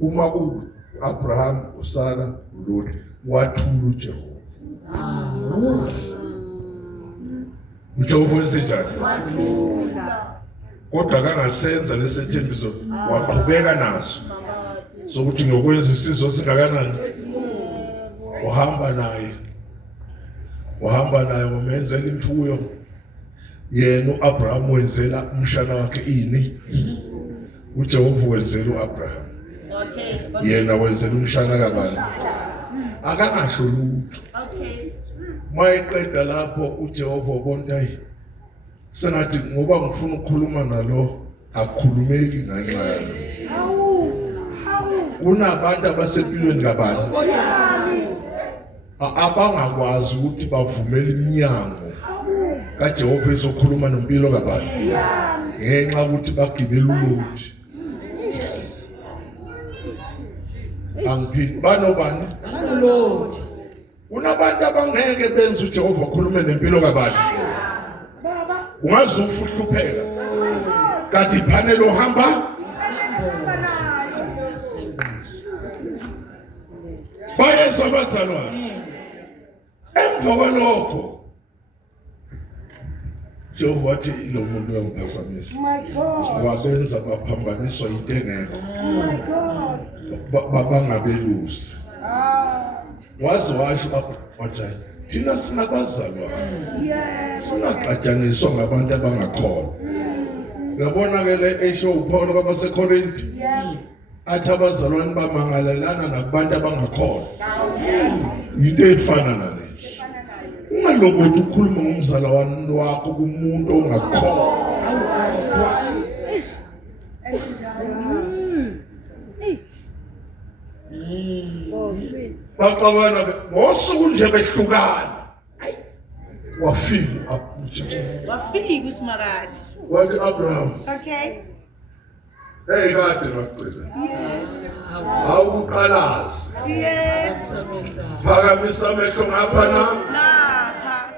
Uma ku Abraham, uSara, uLot wathula uJehova. uJehova wenze njani? Kodwa kangasenza lesethembiso waqhubeka naso. Sokuthi ngokwenza isizwe singakanani? Uhamba naye wamenzela imfuyo. Yena uAbraham wenzela umshana wakhe ini? uJehova wenzela uAbraham. Yena wenzela umshana kabani? Akangasho lutho. Mayeqeda lapho uJehova ubona hayi sengathi ngoba ngifuna ukukhuluma nalo akukhulumeki ngenxa yalo. Kunabantu abasempilweni kabani abangakwazi ukuthi bavumele iminyango kaJehova ezokhuluma nompilo kabani ngenxa ukuthi bagibela uluthi. Angiphiki banobani? Kunabantu abangeke benze uJehova khulume nempilo kabani. Ungaze ufuhlupheka kathi phanele uhamba bayezwa abazalwane. Emva kwalokho Jehova wathi lo muntu uyangiphazamisa. Wabenza baphambaniswa into engekho. Bangabelusi. Waze washo wathi thina sinabazalwane. Singaxatshaniswa ngabantu abangakholwa. Yabona ke le esho uPaul kwabaseKorinti. Athi abazalwane bamangalelana nabantu abangakholwa. Into efana nale. Ungalobothi ukhuluma ngomzalwane wakho kumuntu ongakholwa. Bacabana ngosuku nje behlukana. Wafika uSimakade. wathi Abraham, Okay. hey kade ngacela. Yes. Awukuqalazi. Yes. Phakamisa amehlo ngapha na. Lapha.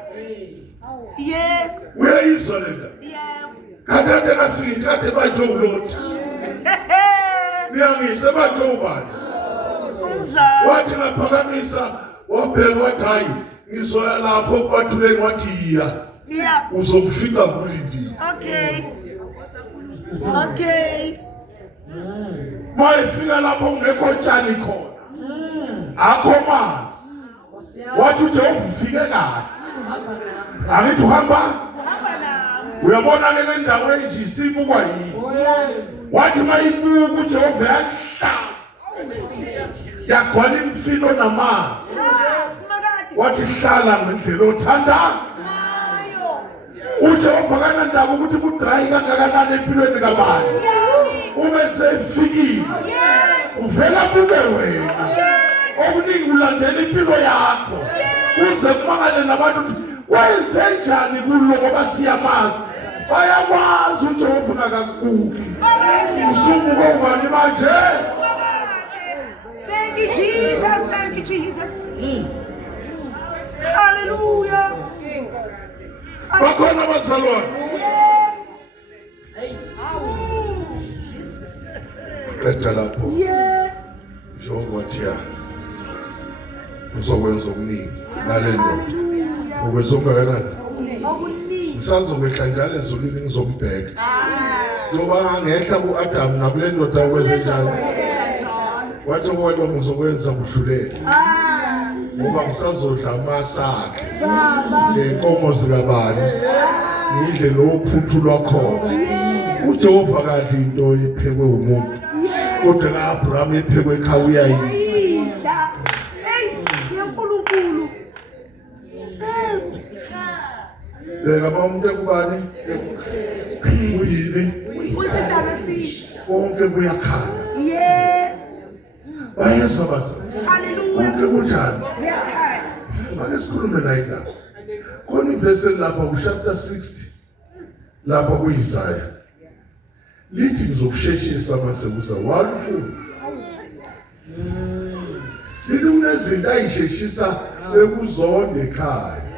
Yes. Uyayizwa le ndaba? Yeah. Kade kafika kade bathi uLot. Niyangizwa bathi ubani? Umzali. Wathi ngaphakamisa wabheka wathi hayi ngizoya lapho kwathuleni wathi iya. Yeah. Uzomfica kulindile. Okay. Okay. Mayefika lapho kungekho tshani khona. Akho manzi. Wathi uJehova ufike kahle. Angithi uhamba? Hamba nami. Uyabona ke le ndawo enje isibukwa yini? Wathi mayibuka uJehova yahlala. Yakhona imfino namanzi. Simakade. Wathi hlala ngendlela othanda. Ayo. uJehova kanandaba ukuthi kudry kangakanani empilweni kabani. Ube sefikile. Uvela buke wena. Okuningi ulandela impilo yakho. Uze kumangale nabantu ukuthi wenze njani kulo ngoba siyamazi. Bayakwazi uJehova ngakakubuki. Usumuka ubani manje? Thank you, Jesus. Thank you, Jesus. Hallelujah. Bakhona abazalwane. Qeda lapho Yes. Jehova wathi ya uzokwenza okuningi nale ndoda. Ukwenza okungakanani? Okuningi. Ngisazokwehla njalo ezulwini ngizombheka. Njoba ngehla kuAdam nakule ndoda ukwenze njani? Wathi wena ngizokwenza kudlulela. Ngoba ngisazodla amasa akhe. Ngenkomo zikabani. Ngidle lophuthu lwakhona. uJehova kadli into ephekwe umuntu. Kodwa kaAbraham ephekwe ekhaya uyayidla. Hey, yenkulunkulu. Beka umuntu ekubani uyini Who's in the receipt? konke kuyakhanya. Yes. Bayezwa basa. Hallelujah. Konke kunjani? We are kind. Ake sikhulume la indaba. Khona ivesi lapha ku chapter 60 lapha kuIsaya. Lithi ngizokusheshisa mase kuza walufuna. Lithi kunezinto ayisheshisa ekuzonde ekhaya.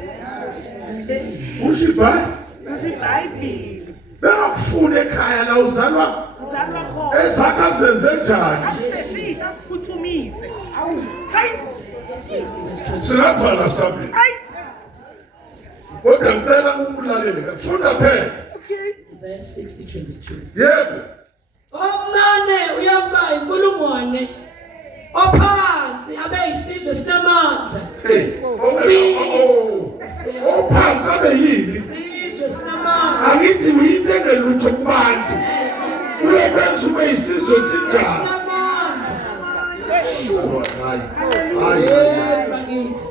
Ushibhayi Who's in Bible? bengakufuna ekhaya la uzalwa Uzalwa khona. ezakha zenze njani? Asishisa kuthumise. Hayi. Singavala sabi. Hayi. Kodwa ngicela ukulalele. Funda phela. Okay. Isaiah 60:22. Yebo. Omncane uyamba inkulungwane. Ophansi abe isizwe sinamandla. Hey. Ophansi abe yini? Isizwe sinamandla. Angithi uyinto engelutho kubantu. Uyokwenza ube isizwe sinjani? Sinamandla. Hayi. Bakithi.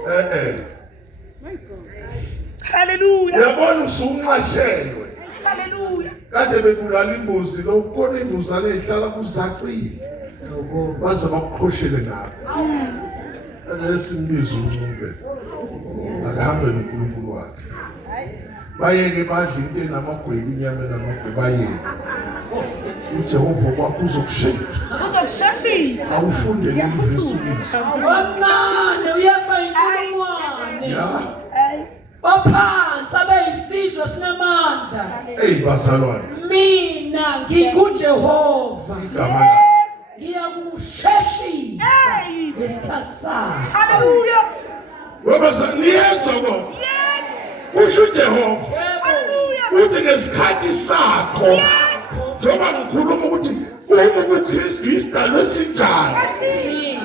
Hallelujah. Yabona usunqashelwe. Hallelujah. Kade bebulala imbuzi lo ukona imbuzane ehlala kuzacile. Baze bakuqhoshele ngapha. Lesimbizo uncube. Akahambe noNkulunkulu wakhe. Bayeke badla into enamagwebu inyama enamagwebu bayeke. uJehova kwakho uzokushintsha. Uzokusheshisa. Awufunde ngemvesuluzo. Omncane uyamba inkulungwane. Ya. Ophansi abe isizwe sinamandla. Hey bazalwane. Mina ngikuJehova. Igama lakhe. Ngiyakusheshisa. Hey. Isikhathi sakho. Hallelujah. Ngoba niyezwa kodwa. Yes. Usho uJehova. Hallelujah. Uthi ngesikhathi sakho. Njengoba ngikhuluma ukuthi uma uKristu isidalwe sinjani.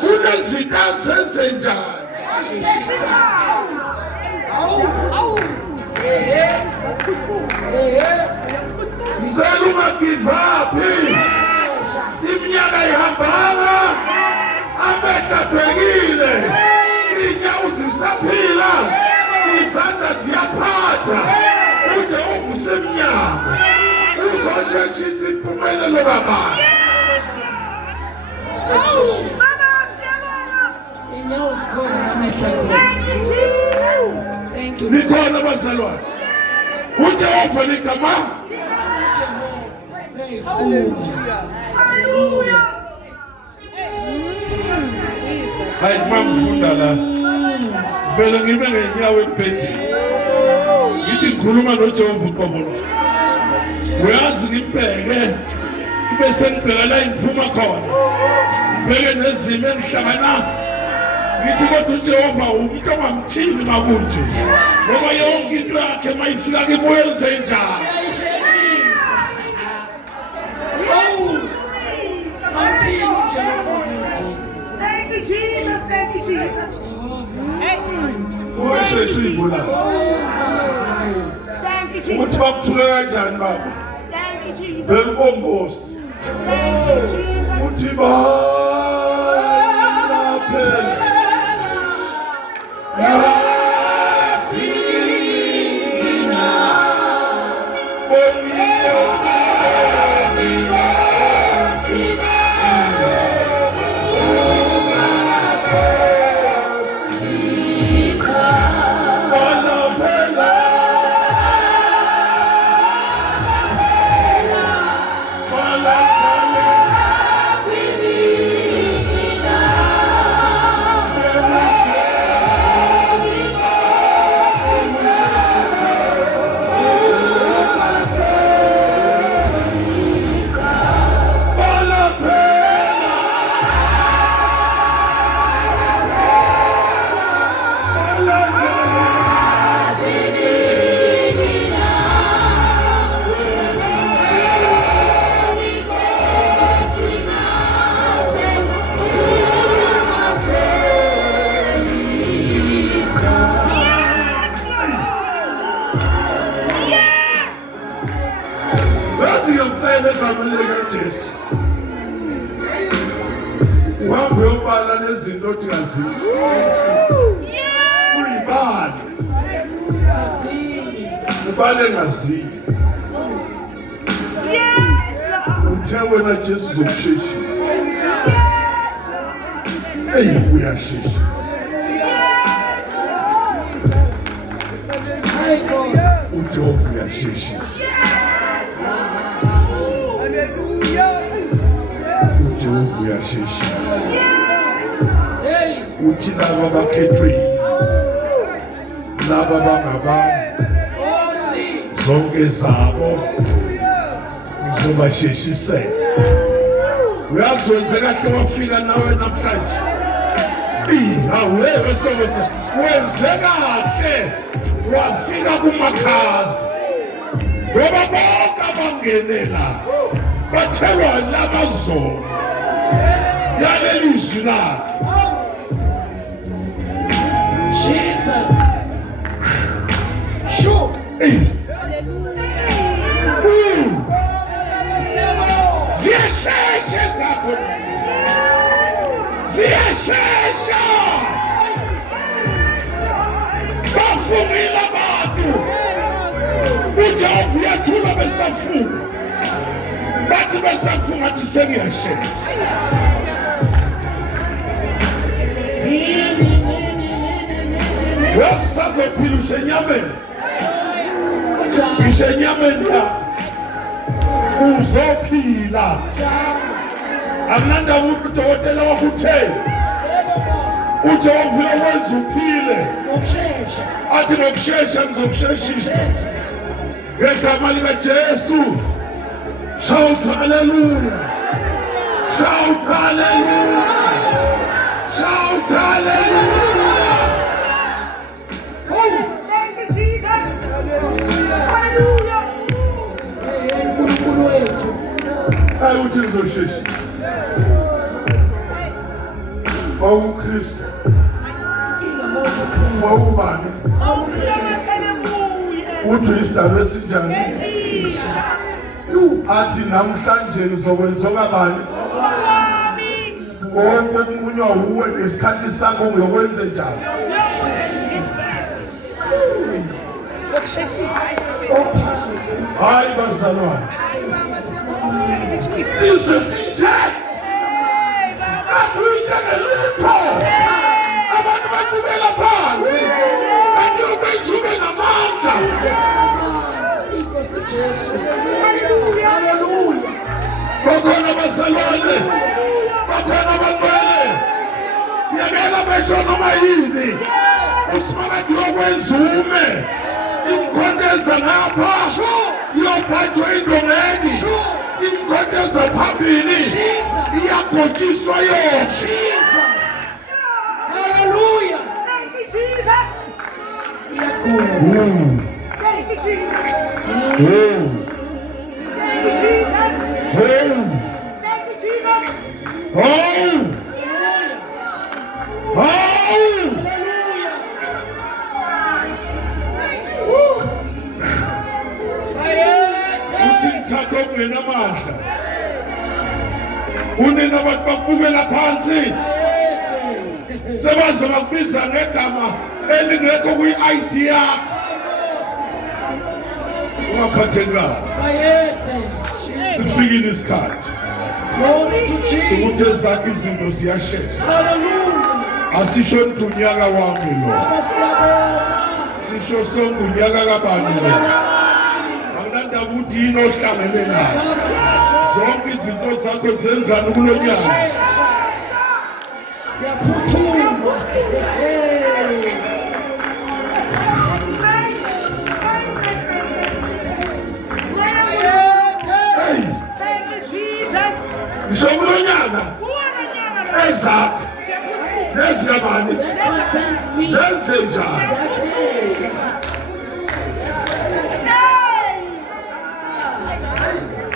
Kunezinto azenze njani. Mzela ungagive up. Iminyaka ihambanga. Amehla abhekile. Inyawo zisaphila. Izandla ziyaphatha. uJehova usemnyango. Uzosheshisa impumelelo kabani. Thank you. Nikhona bazalwane. uJehova ligama. Hayi mangifunda la. Vele ngibe ngenyawo empedeni. Ngithi ngikhuluma noJehova uqobo. Uyazi ngibheke bese ngibheka la ingiphuma khona. Ngibheke nezimo engihlangana. Ngithi kodwa uJehova umuntu ongamthini makunje. Ngoba yonke into yakhe mayifika kimi uyenze njani. Thank you, Jesus. Thank you, Jesus. Uyesheshibula. Thank you, Ukuthi Jesus. bakuthuke kanjani baba? Thank you, Jesus. Vele ubongosi. Thank you, Jesus. Uthi phela. Uhambe uyobala nezinto othi ngaziyo. Uyibali. bale ngazini. Yes, Lord. Uthe wena Jesu zokusheshisa. Hey, uyasheshisa. uJehova uyasheshisa. uJehova uyasheshisa. Uthi laba bakhethwe yini, laba bangabami, zonke zabo ngizobasheshisela. Uyazi wenze kahle wafika nawe namhlanje. Hawe wesithokoza wenze kahle wafika kumakhazi. Ngoba bonke abangenela bathelwa lamazolo yalelizwi lakhe. Jesus. Sure. Ziyashesha zakho. Ziyashesha. Bafumile abantu. uJehova uyathula besafunga. Bathi besafunga athi sengiyashesha. Usazophila ushenyameni. Ishenyameni ya uzophila. Amnanda udokotela wakuthe uJehova wenza uphile. Athi ngokushesha ngizokusheshisa. Ngegama likaJesu. Shout hallelujah. Shout hallelujah. Shout hallelujah. Thank you, Jesus. Hallelujah. Hayi uthi ngizosheshisa. Kristu. Wawubani? Uthi isidalwa esinjani? Athi namhlanje ngizokwenza okabani? Wonke omunye uwe nesikhathi sakho ngiyokwenza njani? Hayi bazalwane. Sizwe sinje. Akuyike lutho. Abantu bakubela phansi. Bathi ukwenza ube namandla. Inkosi Jesu. Hallelujah. Bakhona bazalwane. Bakhona abangcwele. Yekela besho noma yini. Usimakathi wakwenza ume. Imkhondeza ngapha. Iyophathwa indongeni. Imkhondeza phambili. Iyagotshiswa yonke. Jesus. Hallelujah. Thank you, Jesus. Thank you, Jesus. Thank you, Jesus. Thank you, Jesus. Uthi ngithatha okungenamandla. Unina abantu bakubukela phansi. Sebaze bakubiza ngegama elingekho kwi-ID yakho. Ungaphathekanga. Sifikile isikhathi. Ukuthi ezakhe izinto ziyashesha. Asisho nti unyaka wami lo. Sisho sonke unyaka kabani lo. Akunandaba ukuthi yini ohlangene nayo. Zonke izinto zakho zenzani kulo nyaka. Thank you, Jesus. Ngisho kulo nyaka ezakho neziyabani zenze njani.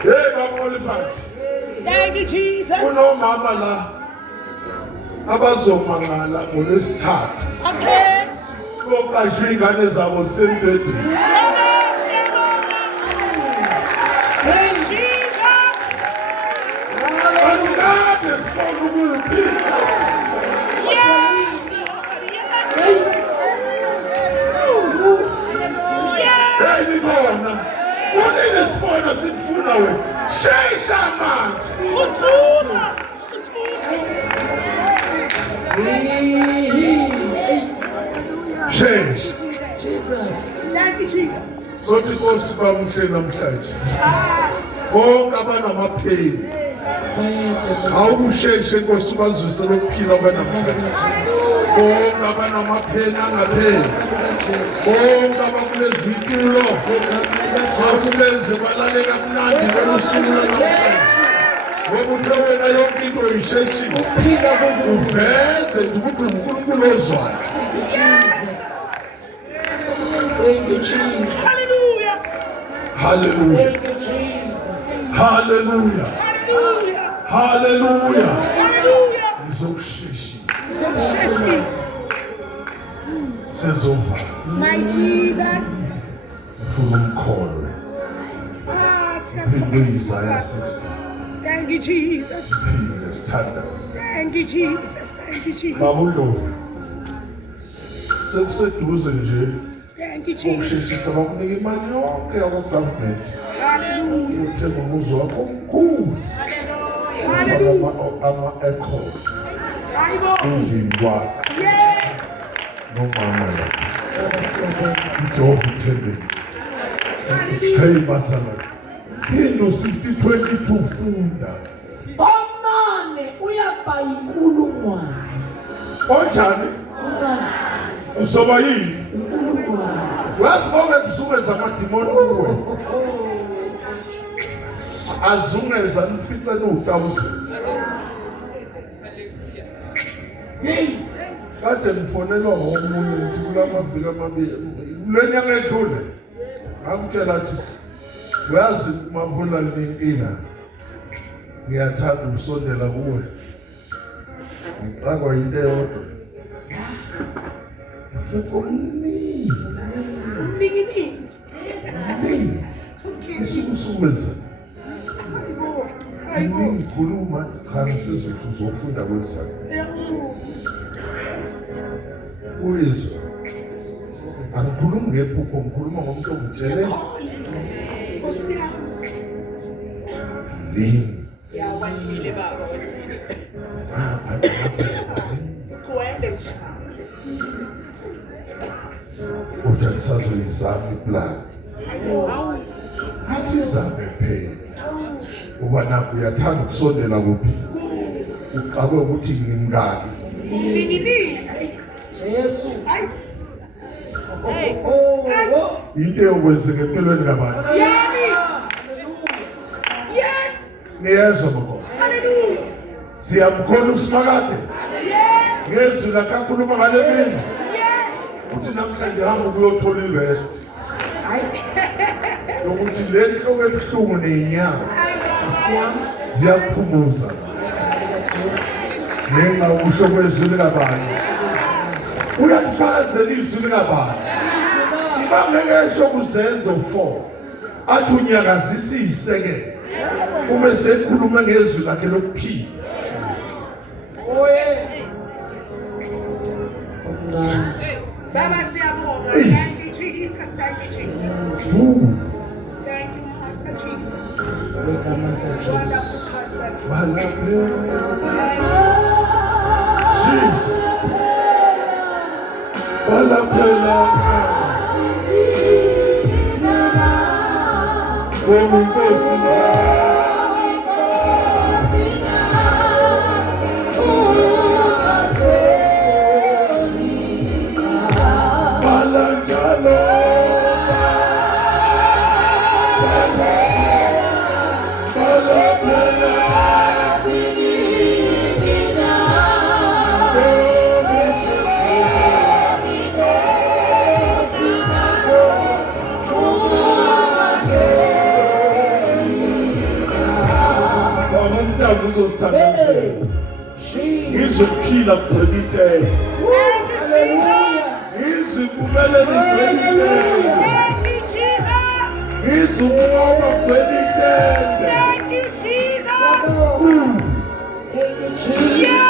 Hey babolifati. Thank you, Jesus. Kunomama la abazomangala ngolesithathu. Okay. Boqashwe ingane zabo sembedeni. Bathi kade sifuna ukuphi. Hey sikhona. Kunini sifona sikufuna wena? Shesha manje. Uthuma. Shesha. Jesus. Thank you, Jesus. Sothi Nkosi bamuhle namhlanje. Bonke abanamapheni. Awusheshe Nkosi bazwise lokuphila kwanamhlanje. Bonke abanamapheni angapheli. Bonke abakulezitulo. Bakulenze balale kamnandi kwelusuku lwanamhlanje. Ngoba uthe wena yonke into uyisheshisa. Uveze ukuthi uNkulunkulu ozwayo. Thank you, Jesus. Hallelujah. Hallelujah. Thank you, Jesus. Hallelujah. Hallelujah. Hallelujah. Hallelujah. Ngizokusheshisa. Success. Sezova. My Jesus. Ufuna umkholo. Isaiah 60. Thank you, Jesus. Phile sithandaza. Thank you, Jesus. Thank you, Jesus. Babundlovu. Sekuseduze nje Thank you, Jesus. ukusheshisa bakunika imali yonke yakwa-government. Hallelujah. Uthenga umuzi wakho omkhulu. Hallelujah. Ama-echo Bible. endlini kwakho Yes. nomama la. Ujehova uthembekile. Hey basala. Phinda 60-22 funda. Omncane uyaba yinkulungwane. Onjani? Omncane Uzoba yini? inkulungwane. Wazibonge kuzungeza amadimoni kuwe. Azungeza nifice no-1000. Kade ngifonelwa ngomunye ngithi kulamaviki amabili. Kule nyanga edlule. Ngamtshela athi uyazi Mavula linenkinga. Ngiyathanda ukusondela kuwe. Ngicakwa yinto eyodwa. Mfethu omningi. Ningini. Isukuwenza. Hayibo. Ngikhuluma cha sizofunda kwesakhe. Uyizwa. Angikhulumi ngephupho, ngikhuluma ngomuntu ongitshele. Nkosi yami. Ndini. Yawandile baba. Kuwele nje. Uthi angisazoyizama iplan. Hayibo. Athi izame phela. Uba nakho uyathanda ukusondela kuphi? Ucabe ukuthi ngimngaki. Ningini. Jesu. Hayi. Into eyokwenzeka empilweni kabantu. Yami. Yes. Niyezwa mama. Hallelujah. Siyamkhona uSimakade. Yes. Ngezwi lakakhuluma ngale bizwi. Yes. Uthi namhlanje hamba ukuyothola irest. Ukuthi le nhloko ebuhlungu nenyanga ziyakuphumuza. Ngenxa ukusho kwezwi likabani. Uyalifakazela izwi likabani. Ibangekesho kuzenzo 4. Athi unyakazisa iyisekelo. Uma sekhuluma ngezwi lakhe lokuphila. Baba siyabonga. Thank you, Jesus. Thank you, Jesus. Thank you, Master Jesus. Wonderful person. Jesus. Balapela. Nkosi uzosithandazela. Ngizophila ngibhekitele. Ngiziphumelele ngibhekitele. Ngizukunqoba ngibhekitele. Thank you, Jesus. Thank you, Jesus.